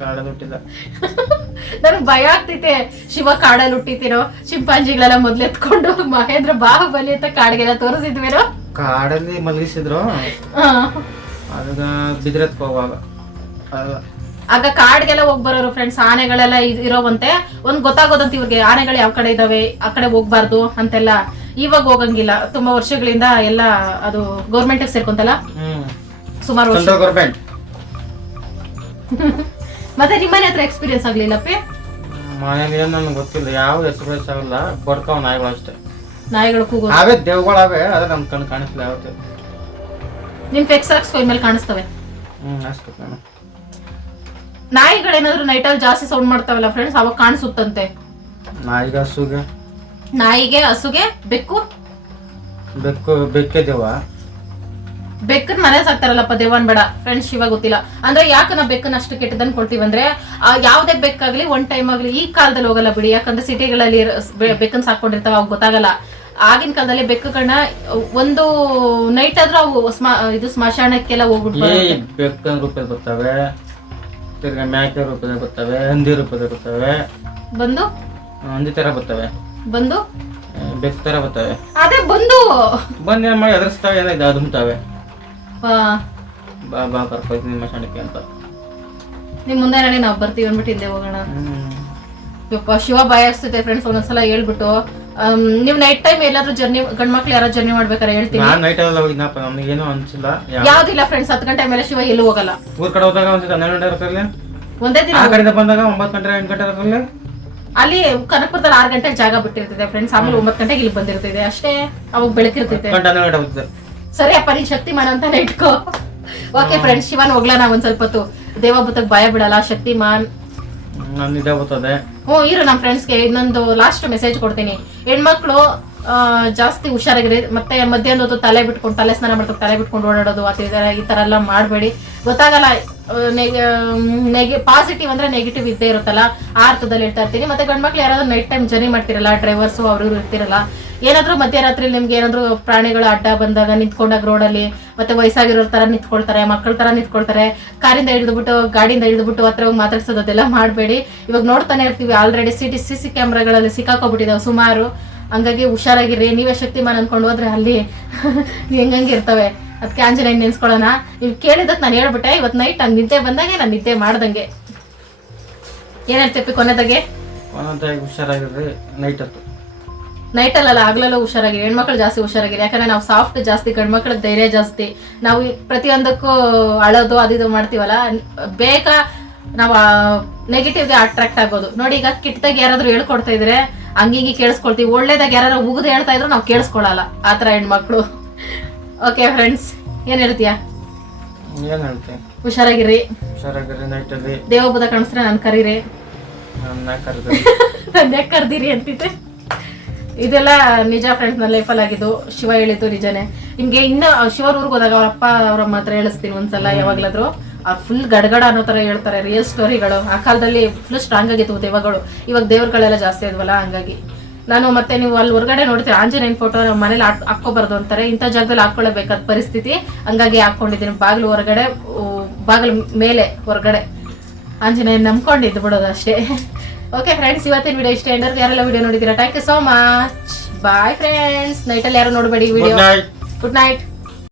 ಕಾಡಲ್ಲಿ ಹುಟ್ಟಿಲ್ಲ. ನನಗೆ ಭಯ ಆಗ್ತೈತೆ. ಶಿವ ಕಾಡಲ್ಲಿ ಹುಟ್ಟಿತೀರೋ ಚಿಂಪಾಂಜಿಗಳೆಲ್ಲ ಮೊದ್ಲು ಎತ್ಕೊಂಡು ಮಹೇಂದ್ರ ಬಾಹುಬಲಿ ಅಂತ ಕಾಡಿಗೆಲ್ಲ ತೋರಿಸಿದ್ವೇನೋ? ಕಾಡಲ್ಲಿ ಮಲಗಿಸಿದ್ರು. ಅದಾಗ ಹೋಗುವಾಗ. ಅಲ್ಲ ಆಗ ಕಾಡ್ಗೆಲ್ಲ ಹೋಗ್ಬರೋರು ಫ್ರೆಂಡ್ಸ್ ಆನೆಗಳೆಲ್ಲ ಇರೋವಂತೆ. ಒಂದ್ ಗೊತ್ತಾಗೋದಂತ ಇವ್ರಿಗೆ ಆನೆಗಳು ಯಾವ ಕಡೆ ಇದಾವೆ ಆ ಕಡೆ ಹೋಗ್ಬಾರ್ದು ಅಂತೆಲ್ಲ ಇವಾಗ ಹೋಗಂಗಿಲ್ಲ. ತುಂಬಾ ವರ್ಷಗಳಿಂದ ಎಲ್ಲ ಅದು ಗೌರ್ಮೆಂಟ್ ಸೇರ್ಕೊಂತಲ್ಲ? ಸುಮಾರು ವರ್ಷ. ಗೌರ್ಮೆಂಟ್ ಮತ್ತೆ ನಿಮ್ಮನೆ ಹತ್ರ ಎಕ್ಸ್ಪೀರಿಯನ್ಸ್ ಆಗ್ಲಿಲ್ಲಪ್ಪಿ ಮನೇಲಿ ಏನು ನನಗೆ ಗೊತ್ತಿಲ್ಲ ಯಾವ ಎಕ್ಸ್ಪೀರಿಯನ್ಸ್ ಆಗಲ್ಲ ಬರ್ತಾವ ನಾಯಿಗಳು ಅಷ್ಟೇ. ನಾಯಿಗಳು ಕೂಗು. ಅವೇ ದೇವಗಳವೆ ಅದು ನಮ್ಮ ಕಣ್ಣು ಕಾಣಿಸ್ಲಿಲ್ಲ ಯಾವತ್ತೆ. ನಿಮ್ಮ ಫೆಕ್ಸ್ ಹಾಕ್ಸ್ಕೊ ಮೇಲೆ ಕಾಣಿಸ್ತವೆ. ಹ್ಮ್ ಅಷ್ಟೇ ನಾನು ನಾಯಿಗಳೇನಾದ್ರೂ ನೈಟಲ್ಲಿ ಜಾಸ್ತಿ ಸೌಂಡ್ ಮಾಡ್ತಾವಲ್ಲ ಫ್ರೆಂಡ್ಸ್ ಅವಾಗ ಕಾಣಿಸುತ್ತಂತೆ. ನಾಯಿಗೆ ಹಸುಗೆ. ನಾಯಿಗೆ ಹಸುಗೆ ಬೆಕ್ಕು? ಬೆಕ್ಕು ಬೆಕ್ಕೆ ದೇವ ಬೆಕ್ಕನ್ ಮನೆ ಸಾಕ್ತಾರಲ್ಲಪ್ಪ ದೇವನ್ ಬೇಡ. ಫ್ರೆಂಡ್ಸ್ ಇವಾಗ ಗೊತ್ತಿಲ್ಲ. ಅಂದ್ರೆ ಯಾಕೆ ನಾವು ಬೆಕ್ಕನ್ನ ಅಷ್ಟು ಕೆಟ್ಟದನ್ ಕೊಡ್ತೀವಿ ಅಂದ್ರೆ ಯಾವ್ದೇ ಬೆಕ್ಕಾಗ್ಲಿ ಒನ್ ಟೈಮ್ ಆಗ್ಲಿ ಈ ಕಾಲದಲ್ಲಿ ಹೋಗಲ್ಲ ಬಿಡಿ. ಯಾಕಂದ್ರೆ ಸಿಟಿಗಳಲ್ಲಿ ಬೆಕ್ಕನ್ ಸಾಕೊಂಡಿರ್ತಾವ ಅವ್ ಗೊತ್ತಾಗಲ್ಲ. ಆಗಿನ ಕಾಲದಲ್ಲಿ ಬೆಕ್ಕುಗಳನ್ನ ಒಂದು ನೈಟ್ ಆದ್ರೂ ಅವು ಇದು ಸ್ಮಶಾನಕ್ಕೆಲ್ಲ ಹೋಗ್ಬಿಡ್ತಾರೆ. ಬೆಕ್ಕನ ರೂಪದಲ್ಲಿ ಬರ್ತವೆ. ತಿರ್ಗಾ ಮೇಕೆ ರೂಪದಲ್ಲಿ ಬರ್ತವೆ ಹಂದಿ ರೂಪದಲ್ಲಿ ಬರ್ತವೆ. ಬಂದು? ಹಂದಿ ತರ ಬರ್ತವೆ. ಬಂದು? ಆ, ಬೆಕ್ಕು ತರ ಬರ್ತವೆ. ಅದೇ ಬಂದು. ಬಂದ ಏನ್ ಮಾಡಿ ಎದುರಿಸ್ತಾವೆ ಏನೋ ಇದು ಅದುಮ್ತಾವೆ ಬಾ ಬಾ ಕರ್ಕೊಯ್ತು ನಿಮ್ಮ ಸಣ್ಣಕ್ಕೆ ಅಂತ. ನಿಮ್ಮ ಮುಂದೆ ನಡಿ ನಾವು ಬರ್ತೀವಿ ಅಂದ್ಬಿಟ್ಟು ಹಿಂದೆ ಹೋಗೋಣ. ಯಪ್ಪ ಶಿವ ಭಯ ಆಗ್ತೈತೆ ಫ್ರೆಂಡ್ಸ್ ಒಂದೊಂದ್ಸಲ ಹೇಳ್ಬಿಟ್ಟು. ನೀವು ನೈಟ್ ಟೈಮ್ ಎಲ್ಲಾದ್ರೂ ಜರ್ನಿ ಗಂಡ್ಮಕ್ಳು ಯಾರೋ ಜರ್ನಿ ಮಾಡ್ಬೇಕಾರೆ ಹೇಳ್ತೀನಿ. ನಾನು ನೈಟ್ ಎಲ್ಲ ಹೋಗಿದ್ನಪ್ಪ ನಮ್ಗೆ ಏನೂ ಅನ್ಸಿಲ್ಲ. ಯಾವ್ದಿಲ್ಲ ಫ್ರೆಂಡ್ಸ್ ಹತ್ತು ಗಂಟೆ ಮೇಲೆ ಶಿವ ಎಲ್ಲೂ ಹೋಗಲ್ಲ. ಊರ್ ಕಡೆ ಹೋದಾಗ ಒಂದ್ಸತಿ ಹನ್ನೆರಡು ಗಂಟೆ ಇರ್ತಲ್ಲಿ ಒಂದೇ ದಿನ ಆ ಕಡೆಯಿಂದ ಬಂದಾಗ ಒಂಬತ್ತು ಗಂಟೆ ಎಂಟು ಗಂಟೆ ಇರ್ತಲ್ಲಿ ಅಲ್ಲಿ? ಕನಕಪುರದಲ್ಲಿ ಆರು ಗಂಟೆ ಜಾಗ ಬಿಟ್ಟಿರ್ತಿದೆ ಫ್ರೆಂಡ್ಸ್ ಆಮೇಲೆ ಒಂಬತ್ತು ಗಂಟೆಗೆ ಇಲ್ಲಿ ಬಂದಿರ್ತಿದೆ ಅಷ್ಟೇ. ಅವಾಗ ಬೆಳಕಿರ್ತೈತೆ ಸರಿ ಅಪ್ಪ ನೀನ್ ಮಾಡೋ ಅಂತಾನೆ ಇಟ್ಕೋ. ಓಕೆ ಫ್ರೆಂಡ್ಸ್ ಶಿವನ್ ಹೋಗ್ಲಾ ನಾವ್ ಒಂದ್ ಸ್ವಲ್ಪ ಹೊತ್ತು ದೇವಭೂತಕ್ ಭಯ ಬಿಡಲ್ಲ ಶಕ್ತಿ ಮಾನ್. ನಿದ್ದೆ ಬರ್ತದೆ ಹ್ಞೂ ಇರು ನಮ್ಮ ಫ್ರೆಂಡ್ಸ್ಗೆ ಇನ್ನೊಂದು ಲಾಸ್ಟ್ ಮೆಸೇಜ್ ಕೊಡ್ತೀನಿ. ಹೆಣ್ಮಕ್ಳು ಆ, ಜಾಸ್ತಿ ಹುಷಾರಾಗಿರಿ ಮತ್ತೆ ಮಧ್ಯಾಹ್ನ ಹೊತ್ತು ತಲೆ ಬಿಟ್ಕೊಂಡು ತಲೆ ಸ್ನಾನ ಮಾಡ್ಕೊಂಡು ತಲೆ ಬಿಟ್ಕೊಂಡು ಓಡಾಡೋದು ಥರ ಈ ಥರ ಎಲ್ಲ ಮಾಡಬೇಡಿ. ಗೊತ್ತಾಗಲ್ಲ ನೆಗೆ ಪಾಸಿಟಿವ್ ಅಂದ್ರೆ ನೆಗೆಟಿವ್ ಇದ್ದೇ ಇರುತ್ತಲ್ಲ ಆ ಅರ್ಥದಲ್ಲಿ ಹೇಳ್ತಾ ಇರ್ತೀನಿ. ಮತ್ತೆ ಗಂಡ್ಮಕ್ಳು ಯಾರಾದ್ರೂ ನೈಟ್ ಟೈಮ್ ಜರ್ನಿ ಮಾಡ್ತಿರಲ್ಲ ಡ್ರೈವರ್ಸು ಅವ್ರಿವ್ರು ಇರ್ತಿರಲ್ಲ ಏನಾದ್ರೂ ಮಧ್ಯರಾತ್ರಿ ನಿಮ್ಗೆ ಏನಾದ್ರೂ ಪ್ರಾಣಿಗಳು ಅಡ್ಡ ಬಂದಾಗ ನಿಂತ್ಕೊಂಡಾಗ ರೋಡಲ್ಲಿ ಮತ್ತೆ ವಯಸ್ಸಾಗಿರೋ ತರ ನಿಂತ್ಕೊಳ್ತಾರೆ ಮಕ್ಕಳ ತರ ನಿಂತ್ಕೊಳ್ತಾರೆ, ಕಾರಿಂದ ಹಿಡಿದ್ಬಿಟ್ಟು, ಗಾಡಿಯಿಂದ ಹಿಡಿದ್ಬಿಟ್ಟು ಹತ್ರ ಹೋಗಿ ಮಾತಾಡ್ಸೋದು ಅದೆಲ್ಲ ಮಾಡಬೇಡಿ. ಇವಾಗ ನೋಡ್ತಾನೆ ಇರ್ತೀವಿ already C T C C ಕ್ಯಾಮ್ರಾಗಳಲ್ಲಿ ಸಿಕ್ಕಾಕೊಬಿಟ್ಟಿದಾವೆ ಸುಮಾರು. ಹಂಗಾಗಿ ಹುಷಾರಾಗಿರ್ರಿ, ನೀವೇ ಶಕ್ತಿಮಾನ್ ಅನ್ಕೊಂಡು ಹೋದ್ರೆ ಅಲ್ಲಿ ಹೆಂಗಂಗೆ ಇರ್ತವೆ ಅದಕ್ಕೆ ಆಂಜನೇಯ ನೆನ್ಸ್ಕೊಳ್ಳೋಣ. ನೀವು ಕೇಳಿದಕ್ಕೆ ನಾನು ಹೇಳ್ಬಿಟ್ಟೆ ಇವತ್ತು ನೈಟ್ ನಾನು ನಿದ್ದೆ ಬಂದಾಗೆ ನಾನು ನಿದ್ದೆ ಮಾಡ್ದಂಗೆ. ಏನ್ ಕೊನೆದಾಗೆ? ಕೊನೆದಾಗಿ ಹುಷಾರಾಗಿರ್ರಿ ನೈಟ್ ಹೊತ್ತು ನೈಟಲ್ಲ ಆಗ್ಲೆಲ್ಲ ಹುಷಾರಾಗಿರಿ ಹೆಣ್ಮಕ್ಳು ಜಾಸ್ತಿ ಹುಷಾರಾಗಿರಿ. ಯಾಕಂದ್ರೆ ನಾವು ಸಾಫ್ಟ್ ಜಾಸ್ತಿ ಗಂಡ್ಮಕ್ಳ ಧೈರ್ಯ ಜಾಸ್ತಿ. ನಾವು ಪ್ರತಿಯೊಂದಕ್ಕೂ ಅಳೋದು ಅದು ಇದು ಮಾಡ್ತೀವಲ್ಲ. ಬೇಗ ನಾವು ನೆಗೆಟಿವ್ಗೆ ಅಟ್ರಾಕ್ಟ್ ಆಗೋದು. ನೋಡಿ ಈಗ ಕಿಟ್ಟದಾಗ ಯಾರಾದ್ರೂ ಹೇಳ್ಕೊಡ್ತಾ ಇದ್ರೆ ಹಂಗಿಂಗಿ ಕೇಳಿಸ್ಕೊಳ್ತೀವಿ. ಒಳ್ಳೇದಾಗ ಯಾರು ಉಗಿದು ಹೇಳ್ತಾ ಇದ್ರು ನಾವು ಕೇಳಿಸ್ಕೊಳಲ್ಲ. ಆ ಥರ ಹೆಣ್ಮಕ್ಳು. ಓಕೆ ಫ್ರೆಂಡ್ಸ್ ಏನ್ ಹೇಳ್ತೀಯಾ? ಏನು ಹೇಳ್ತೀನಿ ಹುಷಾರಾಗಿರಿ. ಹುಷಾರಾಗಿರ್ರಿ ನೈಟಲ್ಲಿ ದೇವಬುಧ ಕಾಣಿಸ್ರೆ ನಾನು ಕರೀರಿ. ನನ್ನ ಕರ್ದಿರಿ ಅಂತಿದ್ದೆ. ಇದೆಲ್ಲ ನಿಜ ಫ್ರೆಂಡ್ಸ್ ನನ್ನ ಲೈಫಲ್ಲಿ ಆಗಿದ್ದು ಶಿವ ಹೇಳಿದ್ದು ನಿಜನೇ. ನಿಮ್ಗೆ ಇನ್ನು ಶಿವರ್ ಊರಿಗೆ ಹೋದಾಗ ಅವ್ರ ಅಪ್ಪ ಅವ್ರ ಮಾತ್ರ ಹತ್ರ ಹೇಳಿಸ್ತೀನಿ ಒಂದ್ಸಲ ಯಾವಾಗ್ಲಾದ್ರು. ಆ ಫುಲ್ ಗಡಗಡ ಅನ್ನೋ ತರ ಹೇಳ್ತಾರೆ ರಿಯಲ್ ಸ್ಟೋರಿಗಳು ಆ ಕಾಲದಲ್ಲಿ ಫುಲ್ ಸ್ಟ್ರಾಂಗ್ ಆಗಿತ್ತು ದೇವಗಳು ಇವಾಗ ದೇವ್ರುಗಳೆಲ್ಲ ಜಾಸ್ತಿ ಆದ್ವಲ್ಲ ಹಂಗಾಗಿ. ನಾನು ಮತ್ತೆ ನೀವು ಅಲ್ಲಿ ಹೊರಗಡೆ ನೋಡ್ತೀರಿ ಆಂಜನೇಯನ್ ಫೋಟೋ ನಮ್ಮ ಮನೇಲಿ ಹಾಕೋಬಾರ್ದು ಅಂತಾರೆ. ಇಂಥ ಜಾಗದಲ್ಲಿ ಹಾಕೊಳ್ಳಬೇಕಾದ ಪರಿಸ್ಥಿತಿ. ಹಂಗಾಗಿ ಹಾಕೊಂಡಿದ್ದೀನಿ ಬಾಗಿಲು ಹೊರಗಡೆ ಬಾಗಿಲು ಮೇಲೆ ಹೊರಗಡೆ. ಆಂಜನೇಯನ್ ನಂಬ್ಕೊಂಡಿದ್ದು ಬಿಡೋದು ಅಷ್ಟೇ. ಓಕೆ ಫ್ರೆಂಡ್ಸ್ ಇವತ್ತಿನ ವಿಡಿಯೋ ಇಷ್ಟ ಎಂಡರ್ ಯಾರೆಲ್ಲ ವಿಡಿಯೋ ನೋಡಿದ್ದೀರಾ? Thank you so much bye friends ನೈಟಲ್ಲಿ ಯಾರು ನೋಡಬೇಡಿ ವಿಡಿಯೋ ಗುಡ್ ನೈಟ್